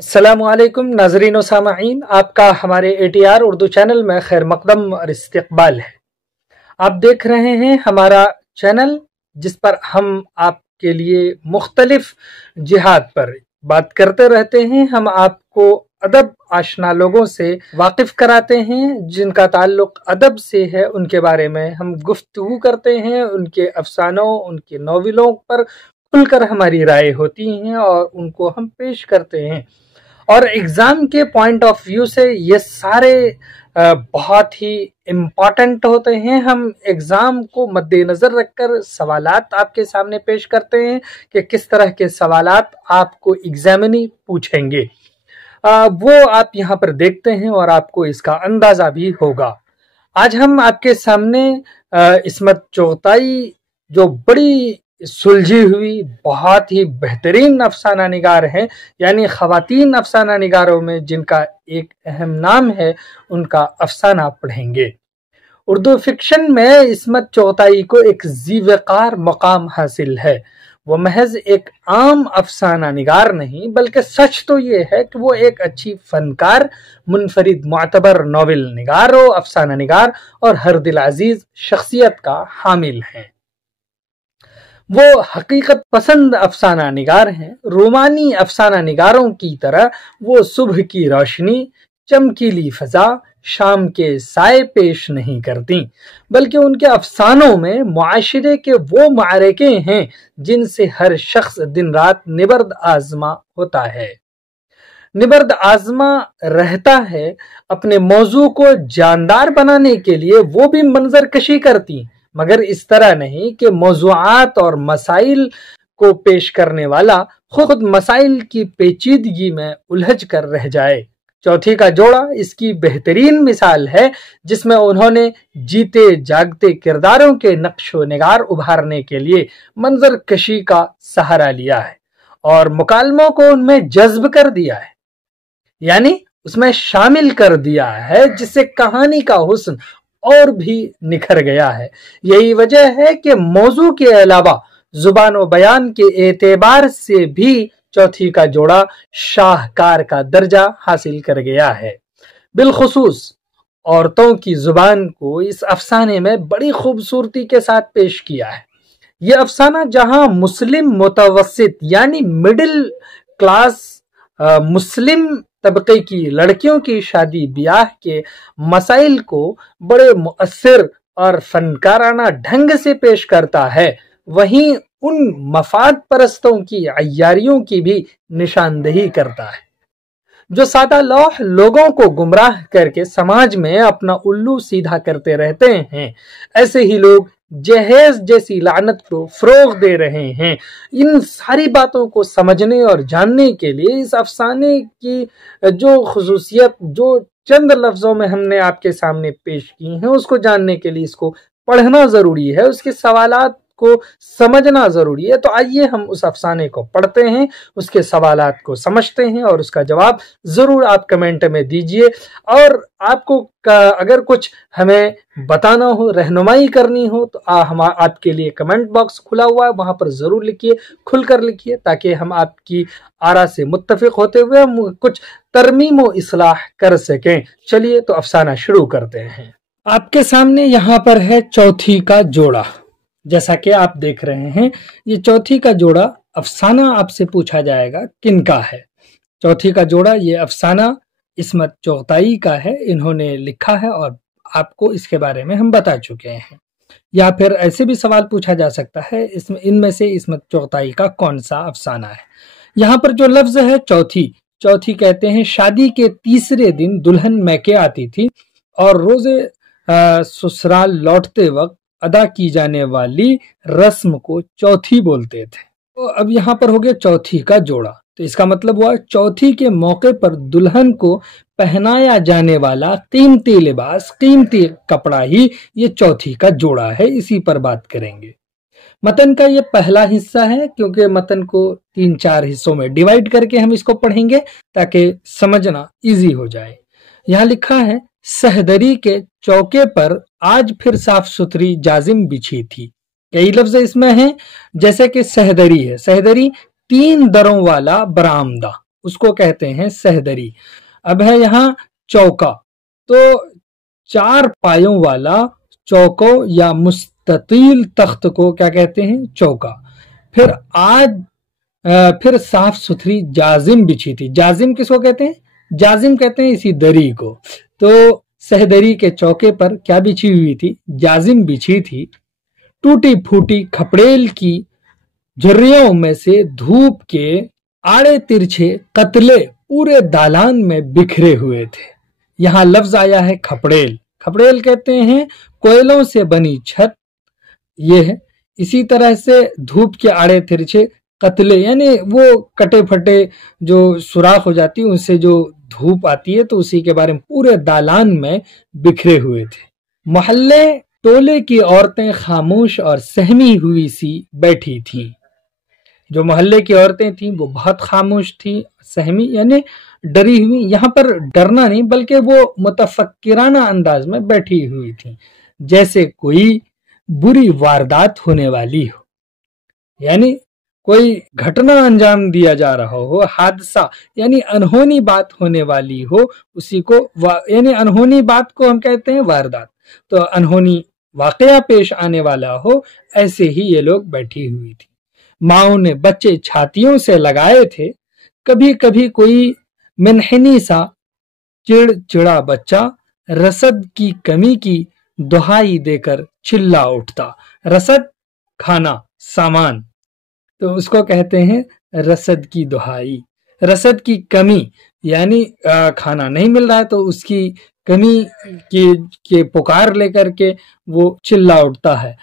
अस्सलामुअलैकुम नाज़रीन व सामईन, आपका हमारे ATR उर्दू चैनल में खैर मकदम और इस्तकबाल है। आप देख रहे हैं हमारा चैनल जिस पर हम आपके लिए मुख्तलिफ जिहाद पर बात करते रहते हैं। हम आपको अदब आशना लोगों से वाकिफ़ कराते हैं जिनका ताल्लुक़ अदब से है, उनके बारे में हम गुफ्तगू करते हैं। उनके अफसानों, उनके नॉवेलों पर खुलकर हमारी राय होती हैं और उनको हम पेश करते हैं। और एग्ज़ाम के पॉइंट ऑफ व्यू से ये सारे बहुत ही इम्पॉर्टेंट होते हैं। हम एग्ज़ाम को मद्देनज़र रखकर सवालात आपके सामने पेश करते हैं कि किस तरह के सवालात आपको एग्जामिनी पूछेंगे। वो आप यहाँ पर देखते हैं और आपको इसका अंदाज़ा भी होगा। आज हम आपके सामने इस्मत चुग़ताई, जो बड़ी सुलझी हुई बहुत ही बेहतरीन अफसाना निगार हैं, यानी ख़वातीन अफसाना निगारों में जिनका एक अहम नाम है, उनका अफसाना पढ़ेंगे। उर्दू फिक्शन में इस्मत चुग़ताई को एक ज़ी-वक़ार मकाम हासिल है। वो महज एक आम अफसाना निगार नहीं, बल्कि सच तो ये है कि वो एक अच्छी फनकार, मुनफरिद मुअतबर नॉवेल निगार और अफसाना निगार और हर दिल अजीज शख्सियत का हामिल हैं। वो हकीकत पसंद अफसाना निगार हैं। रोमानी अफसाना निगारों की तरह वो सुबह की रोशनी, चमकीली फ़ज़ा, शाम के साए पेश नहीं करती, बल्कि उनके अफसानों में मुआशरे के वो मारके हैं जिनसे हर शख्स दिन रात निबर्द आज़मा होता है, निबर्द आज़मा रहता है। अपने मौजू को जानदार बनाने के लिए वो भी मंजर कशी करती, मगर इस तरह नहीं कि मौज़ूआत और मसाइल को पेश करने वाला खुद मसाइल की पेचीदगी में उलझ कर रह जाए। चौथी का जोड़ा इसकी बेहतरीन मिसाल है, जिसमें उन्होंने जीते जागते किरदारों के नक्शो निगार उभारने के लिए मंजर कशी का सहारा लिया है और मुकालमों को उनमें जज्ब कर दिया है, यानी उसमें शामिल कर दिया है, जिससे कहानी का हुस्न और भी निखर गया है। यही वजह है कि मौजू के अलावा जुबान व बयान के एतबार से भी चौथी का जोड़ा शाहकार का दर्जा हासिल कर गया है। बिलखुसूस औरतों की जुबान को इस अफसाने में बड़ी खूबसूरती के साथ पेश किया है। यह अफसाना जहां मुस्लिम मुतवस्सित यानी मिडिल क्लास मुस्लिम तबके की लड़कियों की शादी ब्याह के मसाइल को बड़े मुअस्सिर और फनकाराना ढंग से पेश करता है, वहीं उन मफाद परस्तों की अय्यारियों की भी निशानदेही करता है जो सादा लौह लोगों को गुमराह करके समाज में अपना उल्लू सीधा करते रहते हैं। ऐसे ही लोग जहेज जैसी लानत को फरोग दे रहे हैं। इन सारी बातों को समझने और जानने के लिए इस अफसाने की जो खुसूसियत जो चंद लफ्जों में हमने आपके सामने पेश की हैं, उसको जानने के लिए इसको पढ़ना जरूरी है, उसके सवालात को समझना जरूरी है। तो आइए हम उस अफसाने को पढ़ते हैं, उसके सवालात को समझते हैं और उसका जवाब जरूर आप कमेंट में दीजिए। और आपको अगर कुछ हमें बताना हो, रहनुमाई करनी हो, तो आपके लिए कमेंट बॉक्स खुला हुआ है, वहां पर जरूर लिखिए, खुलकर लिखिए, ताकि हम आपकी आरा से मुत्तफिक होते हुए कुछ तरमीम व इस्लाह कर सकें। चलिए तो अफसाना शुरू करते हैं। आपके सामने यहाँ पर है चौथी का जोड़ा। जैसा कि आप देख रहे हैं, ये चौथी का जोड़ा अफसाना आपसे पूछा जाएगा किनका है। चौथी का जोड़ा ये अफसाना इस्मत चुग़ताई का है, इन्होंने लिखा है और आपको इसके बारे में हम बता चुके हैं। या फिर ऐसे भी सवाल पूछा जा सकता है, इसमें इनमें से इस्मत चुग़ताई का कौन सा अफसाना है। यहाँ पर जो लफ्ज है चौथी, चौथी कहते हैं शादी के तीसरे दिन दुल्हन मैके आती थी और रोजे ससुराल लौटते वक्त अदा की जाने वाली रस्म को चौथी बोलते थे। तो अब यहाँ पर हो गया चौथी का जोड़ा, तो इसका मतलब हुआ चौथी के मौके पर दुल्हन को पहनाया जाने वाला कीमती लिबास, कीमती कपड़ा ही ये चौथी का जोड़ा है। इसी पर बात करेंगे। मतन का ये पहला हिस्सा है, क्योंकि मतन को 3-4 हिस्सों में डिवाइड करके हम इसको पढ़ेंगे ताकि समझना इजी हो जाए। यहाँ लिखा है, सहदरी के चौके पर आज फिर साफ सुथरी जाजिम बिछी थी। कई लफ्ज इसमें हैं, जैसे कि सहदरी है, सहदरी 3 दरों वाला बरामदा, اس کو کہتے ہیں سہدری۔ اب ہے یہاں چوکا، تو 4 پایوں والا چوکو یا مستطیل تخت کو کیا کہتے ہیں؟ چوکا۔ پھر صاف ستھری جازم بچھی تھی۔ جازم کس کو کہتے ہیں؟ جازم کہتے ہیں اسی دری کو۔ تو سہدری کے چوکے پر کیا بچھی ہوئی تھی؟ جازم بچھی تھی۔ ٹوٹی پھوٹی کھپڑیل کی جھریوں میں سے دھوپ کے آڑے ترچھے قتلے پورے دالان میں بکھرے ہوئے تھے۔ یہاں لفظ آیا ہے کھپڑیل۔ کھپڑیل کہتے ہیں کوئلوں سے بنی چھت، یہ ہے۔ اسی طرح سے دھوپ کے آڑے ترچھے قتلے، یعنی وہ کٹے پھٹے جو سوراخ ہو جاتی ہے اس سے جو دھوپ آتی ہے، تو اسی کے بارے میں پورے دالان میں بکھرے ہوئے تھے۔ محلے ٹولے کی عورتیں خاموش اور سہمی ہوئی سی بیٹھی تھیں۔ جو محلے کی عورتیں تھیں وہ بہت خاموش تھیں، سہمی یعنی ڈری ہوئی۔ یہاں پر ڈرنا نہیں بلکہ وہ متفکرانہ انداز میں بیٹھی ہوئی تھیں، جیسے کوئی بری واردات ہونے والی ہو، یعنی کوئی گھٹنا انجام دیا جا رہا ہو، حادثہ یعنی انہونی بات ہونے والی ہو، اسی کو یعنی انہونی بات کو ہم کہتے ہیں واردات۔ تو انہونی واقعہ پیش آنے والا ہو، ایسے ہی یہ لوگ بیٹھی ہوئی تھی۔ ماؤں نے بچے چھاتیوں سے لگائے تھے، کبھی کبھی کوئی منحنی سا چڑچڑا بچہ رسد کی کمی کی دہائی دے کر چلا اٹھتا۔ رسد کھانا، سامان، تو اس کو کہتے ہیں رسد کی دہائی۔ رسد کی کمی یعنی کھانا نہیں مل رہا ہے تو اس کی کمی کی پکار لے کر کے وہ چلا اٹھتا ہے۔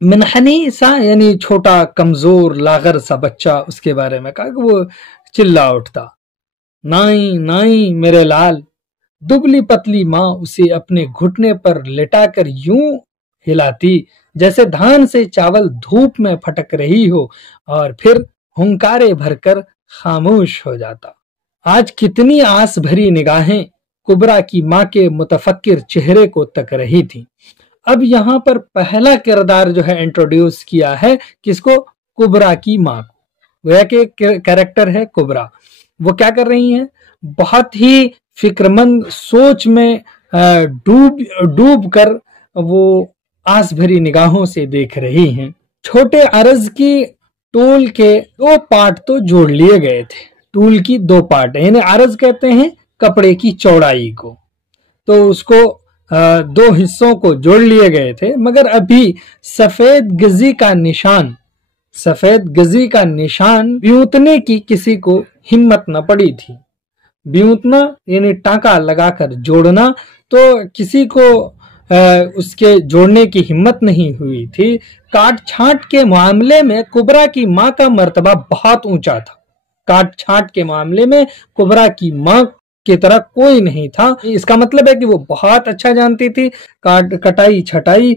منحنی سا یعنی چھوٹا کمزور لاغر سا بچہ، اس کے بارے میں کہا کہ وہ چلا اٹھتا۔ نائی نائی میرے لال، دبلی پتلی ماں اسے اپنے گھٹنے پر لٹا کر یوں ہلاتی جیسے دھان سے چاول دھوپ میں پھٹک رہی ہو، اور پھر ہنکارے بھر کر خاموش ہو جاتا۔ آج کتنی آس بھری نگاہیں کبرا کی ماں کے متفکر چہرے کو تک رہی تھی۔ اب یہاں پر پہلا کردار جو ہے انٹروڈیوس کیا ہے کس کو؟ کبرا کی ماں کو۔ گویا کہ کیریکٹر ہے کبرا، وہ کیا کر رہی ہیں؟ بہت ہی فکرمند سوچ میں ڈوب کر وہ آس بھری نگاہوں سے دیکھ رہی ہیں۔ چھوٹے عرض کی ٹول کے 2 پارٹ تو جوڑ لیے گئے تھے۔ ٹول کی 2 پارٹ یعنی عرض کہتے ہیں کپڑے کی چوڑائی کو، تو اس کو 2 حصوں کو جوڑ لیے گئے تھے، مگر ابھی سفید گزی کا نشان بیوتنے کی کسی کو ہمت نہ پڑی تھی۔ بیوتنا یعنی ٹانکا لگا کر جوڑنا، تو کسی کو اس کے جوڑنے کی ہمت نہیں ہوئی تھی۔ کاٹ چھانٹ کے معاملے میں کبرا کی ماں کا مرتبہ بہت اونچا تھا۔ کاٹ چھانٹ کے معاملے میں کبرا کی ماں کی طرح کوئی نہیں تھا۔ اس کا مطلب ہے کہ وہ بہت اچھا جانتی تھی، کٹائی چھٹائی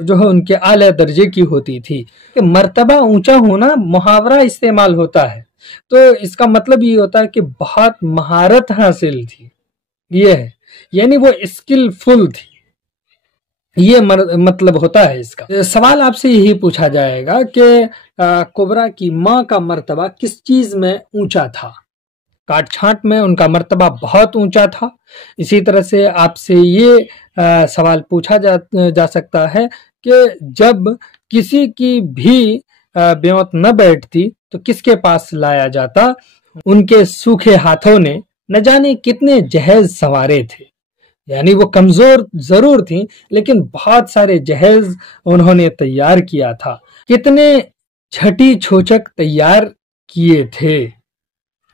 جو ہے ان کے اعلیٰ درجے کی ہوتی تھی۔ کہ مرتبہ اونچا ہونا محاورہ استعمال ہوتا ہے، تو اس کا مطلب یہ ہوتا ہے کہ بہت مہارت حاصل تھی، یہ ہے یعنی وہ اسکلفل تھی، یہ مطلب ہوتا ہے اس کا۔ سوال آپ سے یہی پوچھا جائے گا کہ کبرا کی ماں کا مرتبہ کس چیز میں اونچا تھا؟ کاٹ چھانٹ میں ان کا مرتبہ بہت اونچا تھا۔ اسی طرح سے آپ سے یہ سوال پوچھا جا سکتا ہے کہ جب کسی کی بھی بیوت نہ بیٹھتی تو کس کے پاس لایا جاتا؟ ان کے سوکھے ہاتھوں نے نہ جانے کتنے جہیز سنوارے تھے، یعنی وہ کمزور ضرور تھیں لیکن بہت سارے جہیز انہوں نے تیار کیا تھا۔ کتنے چھٹی چھوچک تیار کیے تھے،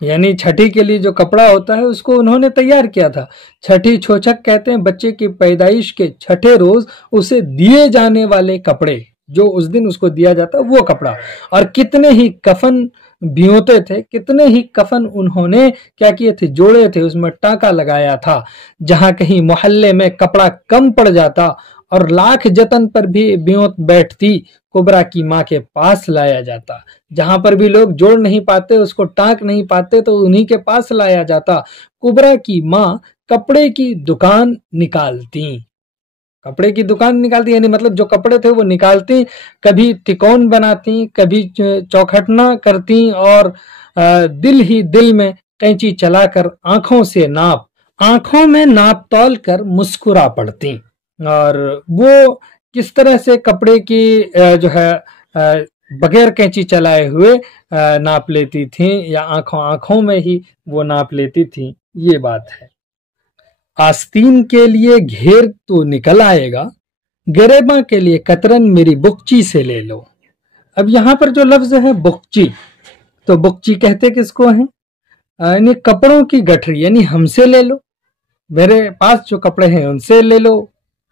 یعنی چھٹی کے لیے جو کپڑا ہوتا ہے اس کو انہوں نے تیار کیا تھا۔ چھٹی چھوچک کہتے ہیں بچے کی پیدائش کے چھٹے روز اسے دیے جانے والے کپڑے، جو اس دن اس کو دیا جاتا وہ کپڑا۔ اور کتنے ہی کفن بیوتے تھے، کتنے ہی کفن انہوں نے کیا کیے تھے؟ جوڑے تھے، اس میں ٹانکا لگایا تھا۔ جہاں کہیں محلے میں کپڑا کم پڑ جاتا اور لاکھ جتن پر بھی بیوت بیٹھتی، کبرا کی ماں کے پاس لایا جاتا۔ جہاں پر بھی لوگ جوڑ نہیں پاتے، اس کو ٹانک نہیں پاتے، تو انہی کے پاس لایا جاتا۔ کبرا کی ماں کپڑے کی دکان نکالتی، कपड़े की दुकान निकालती, यानी मतलब जो कपड़े थे वो निकालती, कभी तिकोन बनाती, कभी चौखटना करती, और दिल ही दिल में कैंची चलाकर आंखों में नाप तौल कर मुस्कुरा पड़ती। और वो किस तरह से कपड़े की जो है बगैर कैंची चलाए हुए नाप लेती थी, या आंखों में ही वो नाप लेती थी, ये बात है। आस्तीन के लिए घेर तो निकल आएगा, गरेबा के लिए कतरन मेरी बुकची से ले लो। अब यहाँ पर जो लफ्ज है बुकची, तो बुकची कहते किसको है? यानी कपड़ों की गठरी, यानी हमसे ले लो, मेरे पास जो कपड़े हैं उनसे ले लो।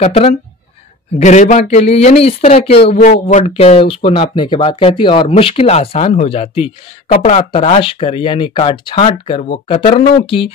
कतरन गरेबा के लिए, यानी इस तरह के वो वर्ड के उसको नापने के बाद कहती, और मुश्किल आसान हो जाती, कपड़ा तराश कर यानी काट छांट कर वो कतरनों की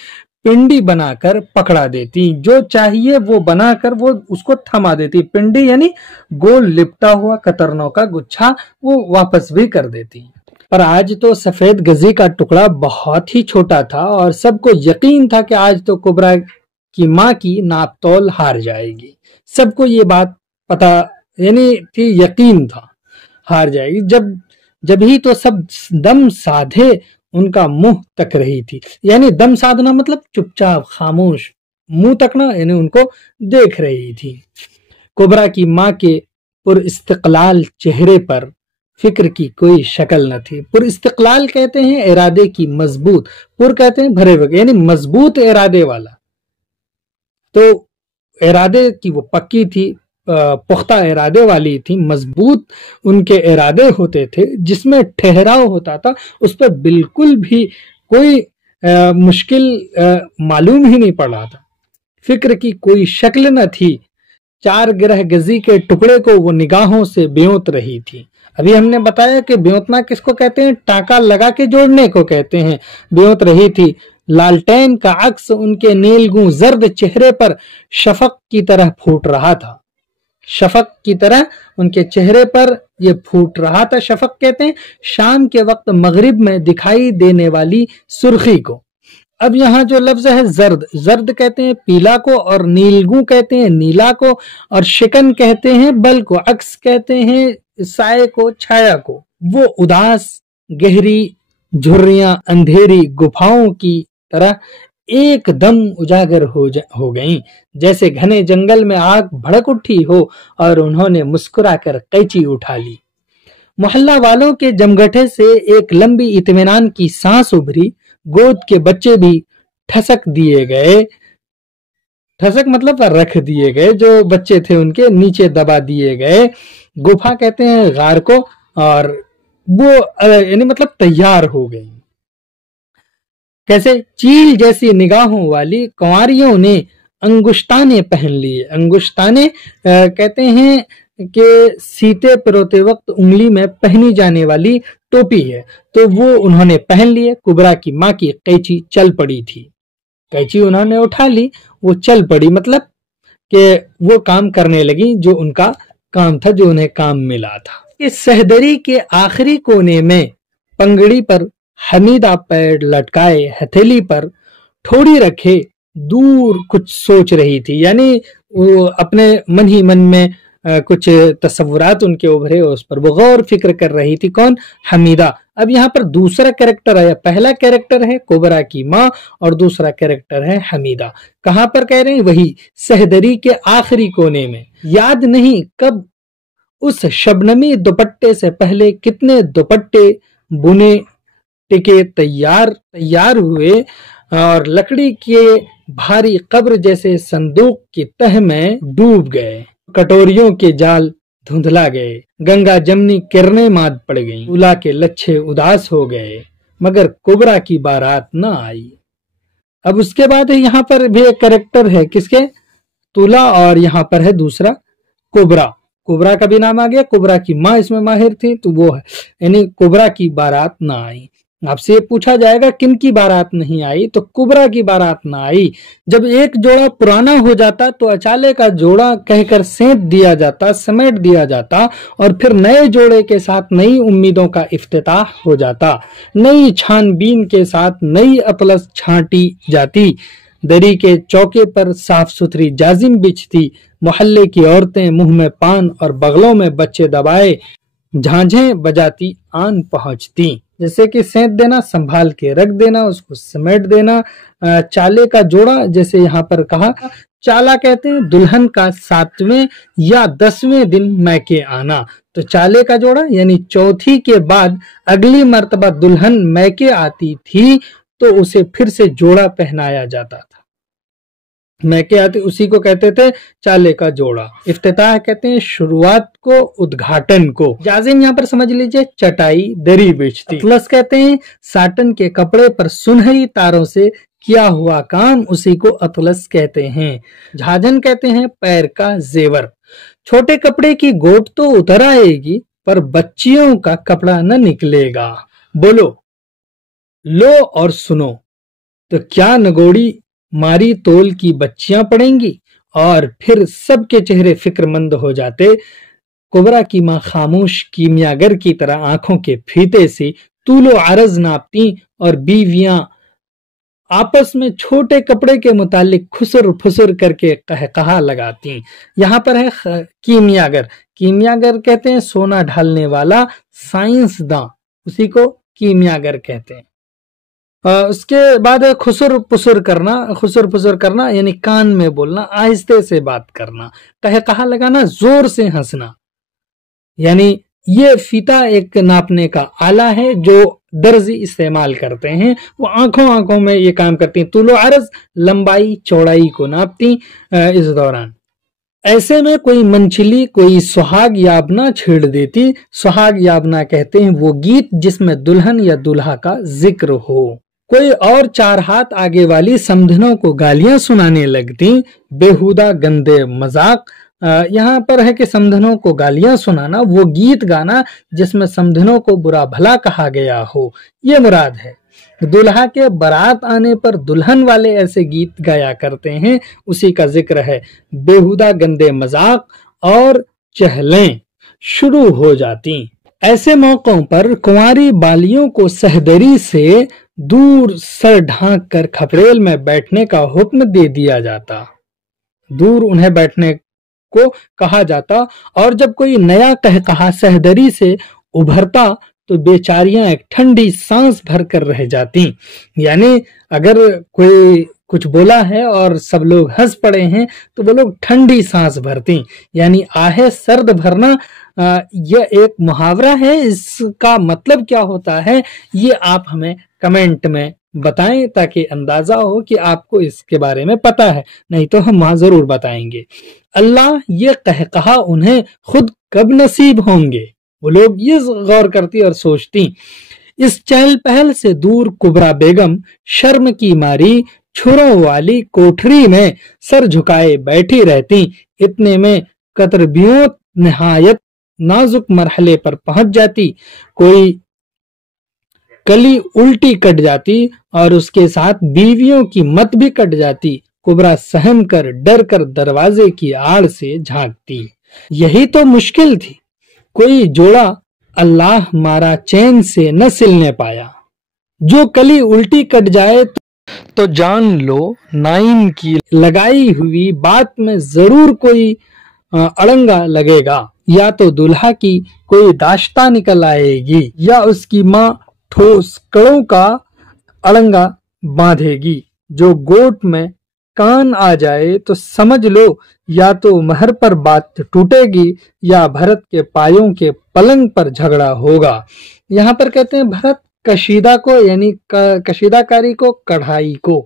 पिंडी बनाकर पकड़ा देती, जो चाहिए वो बनाकर वो उसको थमा देती। पिंडी यानी गोल लिपटा हुआ कतरनों का गुच्छा, वो वापस भी कर देती। पर आज तो सफेद गजी का टुकड़ा बहुत ही छोटा था, और सबको यकीन था कि आज तो कुबरा की माँ की नापतोल हार जाएगी। सबको ये बात पता यानी थी, यकीन था हार जाएगी। जब ही तो सब दम साधे उनका मुंह तक रही थी, यानी दम साधना मतलब चुपचाप खामोश, मुंह तकना यानी उनको देख रही थी। कुबरा की माँ के पुरइस्तिकलाल चेहरे पर फिक्र की कोई शक्ल न थी। पुरइस्तिकलाल कहते हैं इरादे की मजबूत, पुर कहते हैं भरे हुए, यानी मजबूत इरादे वाला। तो इरादे की वो पक्की थी, पुख्ता इरादे वाली थी, मजबूत उनके इरादे होते थे, जिसमें ठहराव होता था, उस पर बिल्कुल भी कोई मुश्किल मालूम ही नहीं पड़ रहा था। फिक्र की कोई शक्ल न थी। 4 गिरह गजी के टुकड़े को वो निगाहों से ब्योंत रही थी। अभी हमने बताया कि ब्योंतना किसको कहते हैं? टाका लगा के जोड़ने को कहते हैं। ब्योंत रही थी। लालटेन का अक्स उनके नीलगू जर्द चेहरे पर शफक की तरह फूट रहा था। शफक की तरह उनके चेहरे पर ये फूट रहा था। शफक कहते हैं शाम के वक्त मगरिब में दिखाई देने वाली सुर्खी को। अब यहाँ जो लफ्ज है जर्द, जर्द कहते हैं पीला को, और नीलगू कहते हैं नीला को, और शिकन कहते हैं बल को, अक्स कहते हैं साए को, छाया को। वो उदास गहरी झुर्रियां अंधेरी गुफाओं की तरह एकदम उजागर हो गईं, जैसे घने जंगल में आग भड़क उठी हो और उन्होंने मुस्कुराकर कैंची उठा ली। मोहल्ला वालों के जमघटे से एक लंबी इत्मीनान की सांस उभरी। गोद के बच्चे भी ठसक दिए गए। ठसक मतलब रख दिए गए, जो बच्चे थे उनके नीचे दबा दिए गए। गुफा कहते हैं गार को, और वो यानी मतलब तैयार हो गई। कैसे? चील जैसी निगाहों वाली कंवारियों ने अंगुश्ताने पहन लिए। अंगुश्ताने कहते हैं कि सीते पिरोते वक्त उंगली में पहनी जाने वाली टोपी है, तो वो उन्होंने पहन लिए। कुबरा की माँ की कैंची चल पड़ी थी। कैंची उन्होंने उठा ली, वो चल पड़ी, मतलब कि वो काम करने लगी जो उनका काम था, जो उन्हें काम मिला था। इस सहदरी के आखिरी कोने में पंगड़ी पर हमीदा पैर लटकाए हथेली पर ठोड़ी रखे दूर कुछ सोच रही थी, यानी वो अपने मन ही मन में कुछ तस्वुरात उनके उभरे, उस पर वो गौर फिक्र कर रही थी। कौन? हमीदा। अब यहाँ पर दूसरा कैरेक्टर है, पहला कैरेक्टर है कुबरा की माँ और दूसरा कैरेक्टर है हमीदा। कहाँ पर कह रहे हैं? वही सहदरी के आखिरी कोने में। याद नहीं कब उस शबनमी दुपट्टे से पहले कितने दुपट्टे बुने टिके तैयार हुए और लकड़ी के भारी कब्र जैसे संदूक की तह में डूब गए। कटोरियों के जाल धुंधला गए, गंगा जमनी किरणें माद पड़ गईं, तुला के लच्छे उदास हो गए, मगर कुबरा की बारात न आई। अब उसके बाद यहाँ पर भी एक कैरेक्टर है, किसके? तुला, और यहाँ पर है दूसरा कुबरा। कुबरा का भी नाम आ गया, कुबरा की माँ इसमें माहिर थी, तो वो है, यानी कुबरा की बारात ना आई। आपसे ये पूछा जाएगा किन की बारात नहीं आई, तो कुबरा की बारात ना आई। जब एक जोड़ा पुराना हो जाता तो अचाले का जोड़ा कहकर सेंध दिया जाता, समेट दिया जाता, और फिर नए जोड़े के साथ नई उम्मीदों का इफ्तिताह हो जाता। नई छानबीन के साथ नई अतलस छांटी जाती। दरी के चौके पर साफ सुथरी जाजिम बिछती, मोहल्ले की औरतें मुंह में पान और बगलों में बच्चे दबाए झांझें बजाती आन पहुंचती। जैसे कि सेंध देना, संभाल के रख देना, उसको समेट देना। चाले का जोड़ा, जैसे यहाँ पर कहा, चाला कहते हैं दुल्हन का 7वें या 10वें दिन मैके आना। तो चाले का जोड़ा यानी चौथी के बाद अगली मर्तबा दुल्हन मैके आती थी तो उसे फिर से जोड़ा पहनाया जाता था। मैके आती उसी को कहते थे चाले का जोड़ा। इफ्तिताह कहते हैं शुरुआत को, उद्घाटन को। जाजिम यहाँ पर समझ लीजिए चटाई, दरी बिछती। अतलस कहते हैं साटन के कपड़े पर सुनहरी तारों से किया हुआ काम, उसी को अतलस कहते हैं। झाझन कहते हैं पैर का जेवर। छोटे कपड़े की गोट तो उतर आएगी पर बच्चियों का कपड़ा न निकलेगा। बोलो, लो और सुनो, तो क्या नगोड़ी मारी तोल की बच्चियां पड़ेंगी। और फिर सबके चेहरे फिक्रमंद हो जाते। कुबरा की मां खामोश कीमियागर की तरह आंखों के फीते से तूलो अरज नापती और बीवियां आपस में छोटे कपड़े के मुतालिक खुसर फुसर करके कहकहा लगाती। यहाँ पर है कीमियागर। कीमियागर कहते हैं सोना ढालने वाला, साइंसदां, उसी को कीमियागर कहते हैं। उसके बाद है खुसर पुसर करना। खुसर पुसर करना यानी कान में बोलना, आहिस्ते से बात करना। कहकहा लगाना, जोर से हंसना। यानी ये फीता एक नापने का आला है जो दर्जी इस्तेमाल करते हैं। वो आंखों में ये काम करती हैं। तुलो अरज लंबाई चौड़ाई को नापती इस दौरान। ऐसे में कोई मंचली, कोई सुहाग याबना छेड़ देती। सुहाग याबना कहते हैं वो गीत जिसमें दुल्हन या दुल्हा का जिक्र हो। कोई और 4 हाथ आगे वाली समधनों को गालियां सुनाने लगती। बेहुदा गंदे मजाक। यहाँ पर है कि समधनों को गालियां सुनाना, वो गीत गाना जिसमें समधनों को बुरा भला कहा गया हो, ये मुराद है। दुल्हा के बारात आने पर दुल्हन वाले ऐसे गीत गाया करते हैं, उसी का जिक्र है। बेहुदा गंदे मजाक और चहलें शुरू हो जाती। ऐसे मौकों पर कुंवारी बालियों को सहदरी से दूर सर ढांक कर खपरेल में बैठने का हुक्म दे दिया जाता। दूर उन्हें बैठने को कहा जाता। और जब कोई नया कहकहा सहदरी से उभरता तो बेचारियां एक ठंडी सांस भर कर रह जाती। यानी अगर कोई कुछ बोला है और सब लोग हंस पड़े हैं तो वो लोग ठंडी सांस भरती। यानी आहे सर्द भरना, यह एक मुहावरा है। इसका मतलब क्या होता है ये आप हमें कमेंट में बताएं ताकि अंदाजा हो कि आपको इसके बारे में पता है, नहीं तो हम वहां जरूर बताएंगे। अल्लाह ये कहकहा उन्हें खुद कब नसीब होंगे, वो लोग ये गौर करती और सोचती। इस चहल पहल से दूर कुबरा बेगम शर्म की मारी छुरों वाली कोठरी में सर झुकाए बैठी रहती। इतने में कतरबियों निहायत नाजुक मरहले पर पहुंच जाती। कोई कली उल्टी कट जाती और उसके साथ बीवियों की मत भी कट जाती। कुबरा सहम कर डर कर दरवाजे की आड़ से झांकती। यही तो मुश्किल थी, कोई जोड़ा अल्लाह मारा चैन से न सिलने पाया। जो कली उल्टी कट जाए तो जान लो नाइन की लगाई हुई बात में जरूर कोई अड़ंगा लगेगा। या तो दुल्हा की कोई दाश्ता निकल आएगी या उसकी माँ ठोस कड़ों का अड़ंगा बांधेगी। जो गोट में कान आ जाए तो समझ लो या तो महर पर बात टूटेगी या भरत के पायों के पलंग पर झगड़ा होगा। यहाँ पर कहते हैं भरत कशीदा को, यानी कशीदाकारी को, कढ़ाई को।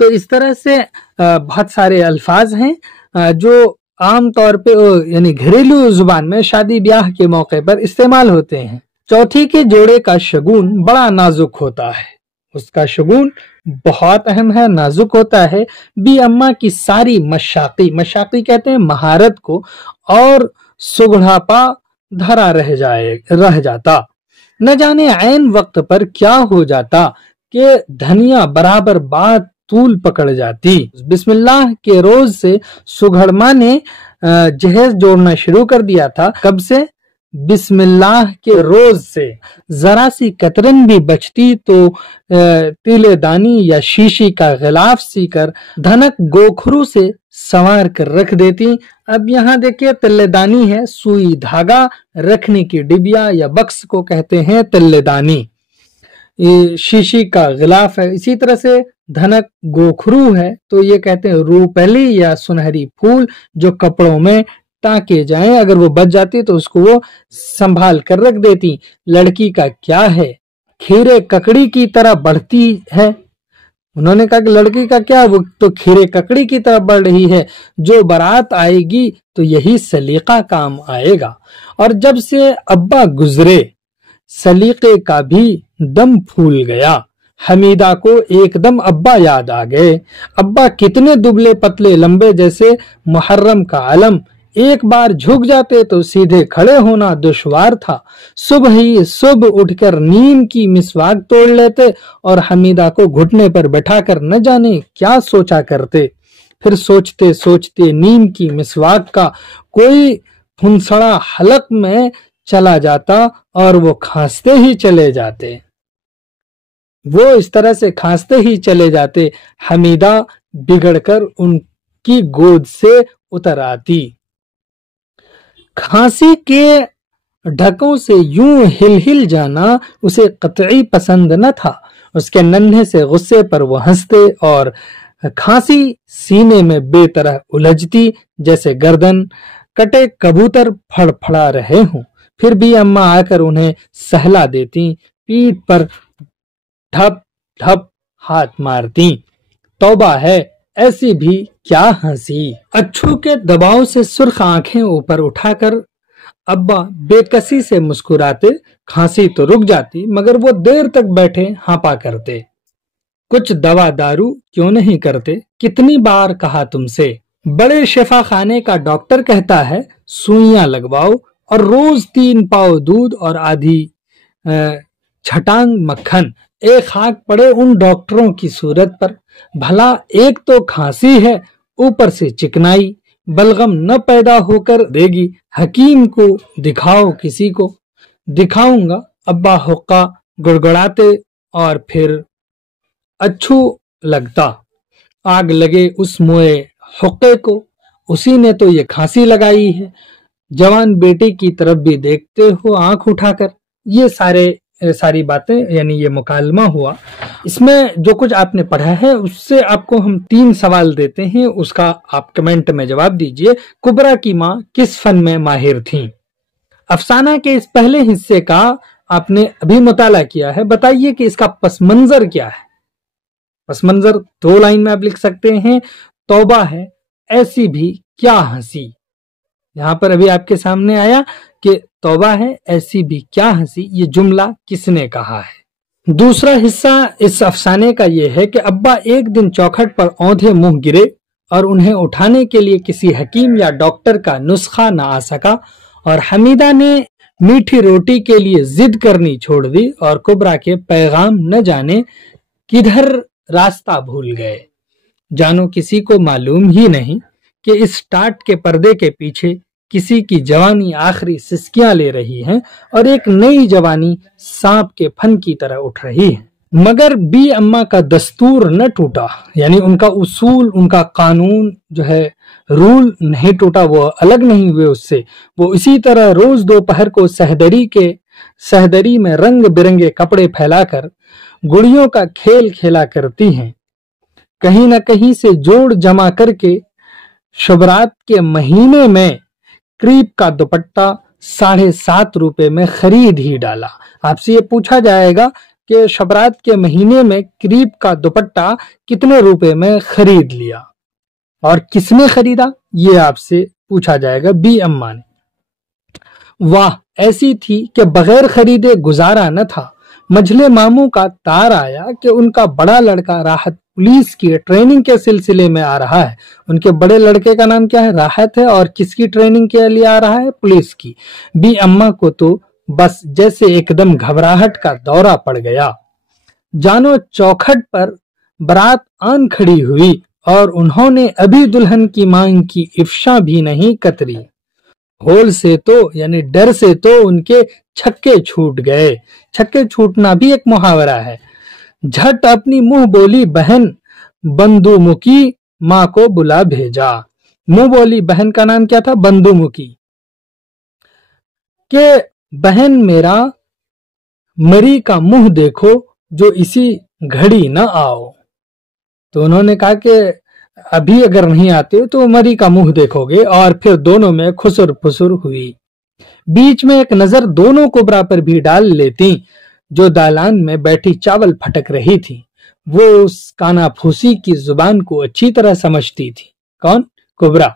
तो इस तरह से बहुत सारे अल्फाज हैं जो आम तौर पे यानी घरेलू जुबान में शादी ब्याह के मौके पर इस्तेमाल होते हैं। चौथी के जोड़े का शगुन बड़ा नाजुक होता है। उसका शगुन बहुत अहम है, नाजुक होता है। बी अम्मा की सारी मशाकी कहते हैं महारत को, और सुगढ़ापा धरा रह जाता। न जाने ऐन वक्त पर क्या हो जाता कि धनिया बराबर बात तूल पकड़ जाती। बिस्मिल्लाह के रोज से सुघड़मा ने जहेज जोड़ना शुरू कर दिया था। कब से? बिस्मिल्लाह के रोज से जरा सी कतरन भी बचती तो तिलेदानी या शीशी का गिलाफ सीकर धनक गोखरू से संवार कर रख देती। अब यहाँ देखिए तिल्लेदानी है, सुई धागा रखने की डिबिया या बक्स को कहते हैं तिल्लेदानी। ये शीशी का गिलाफ है। इसी तरह से धनक गोखरू है तो ये कहते हैं रूपली या सुनहरी फूल जो कपड़ों में टाके जाएं, अगर वो बच जाती तो उसको वो संभाल कर रख देती। लड़की का क्या है, खीरे ककड़ी की तरह बढ़ती है। उन्होंने कहा कि लड़की का क्या, वो तो खीरे ककड़ी की तरह बढ़ रही है, जो बारात आएगी तो यही सलीका काम आएगा। और जब से अब्बा गुजरे सलीके का भी दम फूल गया। हमीदा को एकदम अब्बा याद आ गए। अब्बा कितने दुबले पतले लंबे जैसे मुहर्रम का अलम, एक बार झुक जाते तो सीधे खड़े होना दुश्वार था। सुबह ही सुबह उठकर नीम की मिसवाक तोड़ लेते और हमीदा को घुटने पर बैठाकर न जाने क्या सोचा करते। फिर सोचते सोचते नीम की मिसवाक का कोई फुनसड़ा हलक में चला जाता और वो खांसते ही चले जाते। वो इस तरह से खांसते ही चले जाते, हमीदा बिगड़कर उनकी गोद से उतर आती। खांसी के ढकों से यूं हिल हिल जाना उसे कतई पसंद न था। उसके नन्हे से गुस्से पर वो हंसते और खांसी सीने में बेतरह उलझती जैसे गर्दन कटे कबूतर फड़फड़ा रहे हों। फिर भी अम्मा आकर उन्हें सहला देती, पीठ पर ठप ठप हाथ मारती। तौबा है, ऐसी भी क्या हंसी। अच्छू के दबाव से सुर्ख आंखें ऊपर उठाकर अब्बा बेकसी से मुस्कुराते। खांसी तो रुक जाती मगर वो देर तक बैठे हांपा करते। कुछ दवा दारू क्यों नहीं करते, कितनी बार कहा तुमसे। बड़े शिफा खाने का डॉक्टर कहता है सुइयां लगवाओ और रोज 3 पाव दूध और आधी छटांग मक्खन। एक खाक पड़े उन डॉक्टरों की सूरत पर। भला एक तो खांसी है, ऊपर से चिकनाई, बलगम न पैदा होकर देगी। हकीम को दिखाओ, किसी को। दिखाऊंगा, अब्बा हुक्का गुड़गुड़ाते और फिर अच्छू लगता। आग लगे उस मोए हुक्के को, उसी ने तो ये खांसी लगाई है। जवान बेटी की तरफ भी देखते हो आंख उठाकर। ये सारी बातें यानी ये मुकालमा हुआ। इसमें जो कुछ आपने पढ़ा है उससे आपको हम 3 सवाल देते हैं, उसका आप कमेंट में जवाब दीजिए। कुबरा की माँ किस फन में माहिर थीं? अफसाना के इस पहले हिस्से का आपने अभी मुताला किया है, बताइए कि इसका पस मंजर क्या है। पस मंजर 2 लाइन में आप लिख सकते हैं, तौबा है ऐसी भी क्या हंसी। यहाँ पर अभी आपके सामने आया कि तौबा है ऐसी भी क्या हंसी, ये जुमला किसने कहा है। दूसरा हिस्सा इस अफसाने का ये है कि अब्बा एक दिन चौखट पर औंधे मुंह गिरे और उन्हें उठाने के लिए किसी हकीम या डॉक्टर का नुस्खा न आ सका और हमीदा ने मीठी रोटी के लिए जिद करनी छोड़ दी और कुबरा के पैगाम न जाने किधर रास्ता भूल गए। जानो किसी को मालूम ही नहीं कि इस टाट के पर्दे के पीछे किसी की जवानी आखिरी सिसकियां ले रही है और एक नई जवानी सांप के फन की तरह उठ रही है। मगर बी अम्मा का दस्तूर न टूटा, यानी उनका उसूल, उनका कानून जो है, रूल नहीं टूटा, वो अलग नहीं हुए उससे। वो इसी तरह रोज दोपहर को सहदरी में रंग बिरंगे कपड़े फैलाकर गुड़ियों का खेल खेला करती हैं। कहीं न कहीं से जोड़ जमा करके शबरात के महीने में क्रीप का दुपट्टा 7.5 रुपए में खरीद ही डाला। आपसे ये पूछा जाएगा कि शबरात के महीने में क्रीप का दुपट्टा कितने रुपए में खरीद लिया और किसने खरीदा, ये आपसे पूछा जाएगा। बी अम्मा ने। वाह, ऐसी थी कि बगैर खरीदे गुजारा न था। मझले मामू का तार आया कि उनका बड़ा लड़का राहत पुलिस की ट्रेनिंग के सिलसिले में आ रहा है। उनके बड़े लड़के का नाम क्या है? राहत है। और किसकी ट्रेनिंग के लिए आ रहा है? पुलिस की। बी अम्मा को तो बस जैसे एकदम घबराहट का दौरा पड़ गया। जानो चौखट पर बारात आन खड़ी हुई और उन्होंने अभी दुल्हन की मांग की इफ्शा भी नहीं कतरी। होल से तो यानी डर से तो उनके छक्के छूट गए। छक्के छूटना भी एक मुहावरा है। झट अपनी मुंह बोली बहन बंधुमुखी माँ को बुला भेजा। मुंह बोली बहन का नाम क्या था? बंधुमुखी। के बहन मेरा मरी का मुंह देखो जो इसी घड़ी न आओ। तो उन्होंने कहा कि अभी अगर नहीं आते तो मरी का मुंह देखोगे। और फिर दोनों में खुसुर फुसुर हुई। बीच में एक नजर दोनों कुबरा पर भी डाल लेती जो दालान में बैठी चावल फटक रही थी। वो उस कानाफूसी की जुबान को अच्छी तरह समझती थी। कौन? कुबरा।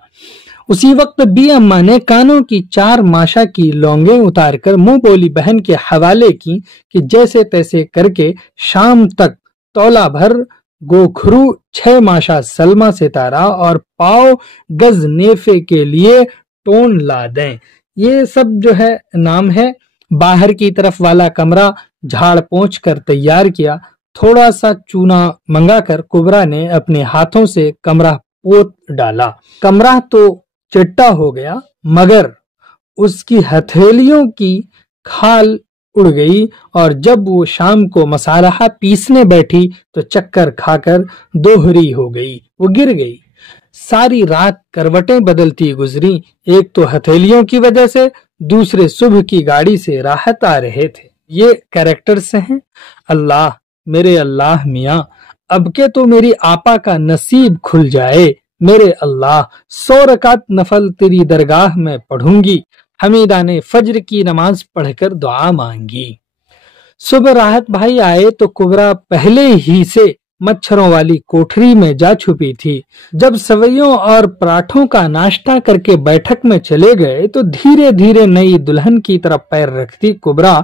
उसी वक्त बी अम्मा ने कानों की 4 माशा की लौंगें उतारकर मुंह बोली बहन के हवाले की कि जैसे तैसे करके शाम तक तौला भर गोखरू 6 माशा सलमा सितारा और पाव गज नेफे के लिए टोन ला दें। ये सब जो है नाम है। बाहर की तरफ वाला कमरा झाड़ पोंछ कर तैयार किया। थोड़ा सा चूना मंगाकर कुबरा ने अपने हाथों से कमरा पोत डाला। कमरा तो चिट्टा हो गया मगर उसकी हथेलियों की खाल उड़ गई और जब वो शाम को मसाला पीसने बैठी तो चक्कर खाकर दोहरी हो गई। वो गिर गई। सारी रात करवटें बदलती गुजरी। एक तो हथेलियों की वजह से, दूसरे सुबह की गाड़ी से राहत आ रहे थे। ये कैरेक्टर से हैं। अल्लाह मेरे अल्लाह मियाँ अब के तो मेरी आपा का नसीब खुल जाए। मेरे अल्लाह 100 रकात नफल तेरी दरगाह में पढ़ूंगी। हमीदा ने फज्र की नमाज पढ़कर दुआ मांगी। सुबह राहत भाई आए तो कुबरा पहले ही से मच्छरों वाली कोठरी में जा छुपी थी। जब सवैयों और पराठों का नाश्ता करके बैठक में चले गए तो धीरे धीरे नई दुल्हन की तरफ पैर रखती कुबरा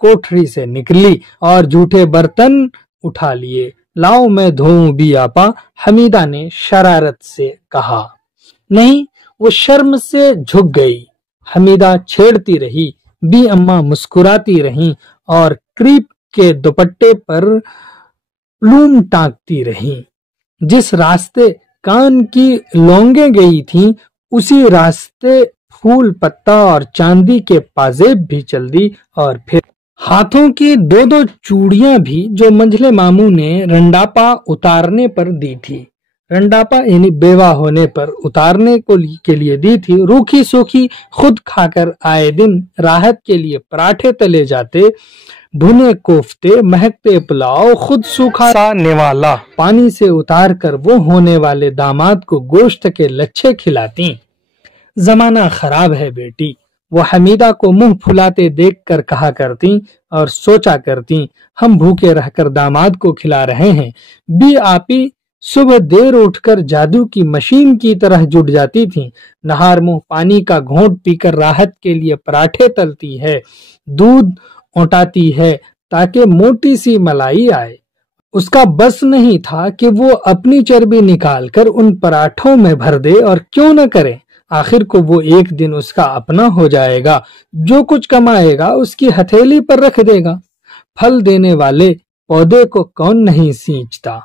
कोठरी से निकली और झूठे बर्तन उठा लिए। लाओ मैं धोऊं बी आपा, हमीदा ने शरारत से कहा। नहीं, वो शर्म से झुक गई। हमीदा छेड़ती रही। बी अम्मा मुस्कुराती रहीं और क्रीप के दुपट्टे पर प्लूम टांगती रहीं। जिस रास्ते कान की लौंगे गई थीं, उसी रास्ते फूल पत्ता और चांदी के पाजेब भी चल दी और फिर हाथों की 2-2 चूड़ियां भी जो मंझले मामू ने रंडापा उतारने पर दी थी। रंडापा यानी बेवा होने पर उतारने के लिए दी थी। रूखी सूखी खुद खाकर आए दिन राहत के लिए पराठे तले जाते, भुने कोफ्ते, महकते पुलाव, खुद सूखा सा निवाला पानी से उतार कर वो होने वाले दामाद को गोश्त के लच्छे खिलाती। जमाना खराब है बेटी, वो हमीदा को मुंह फुलाते देखकर कहा करती और सोचा करती, हम भूखे रहकर दामाद को खिला रहे हैं। बी आपी सुबह देर उठकर जादू की मशीन की तरह जुट जाती थी। नहार मुंह पानी का घोंट पीकर राहत के लिए पराठे तलती है, दूध औटाती है ताकि मोटी सी मलाई आए। उसका बस नहीं था कि वो अपनी चर्बी निकालकर उन पराठों में भर दे, और क्यों न करे, आखिर को वो एक दिन उसका अपना हो जाएगा। जो कुछ कमाएगा उसकी हथेली पर रख देगा। फल देने वाले पौधे को कौन नहीं सींचता।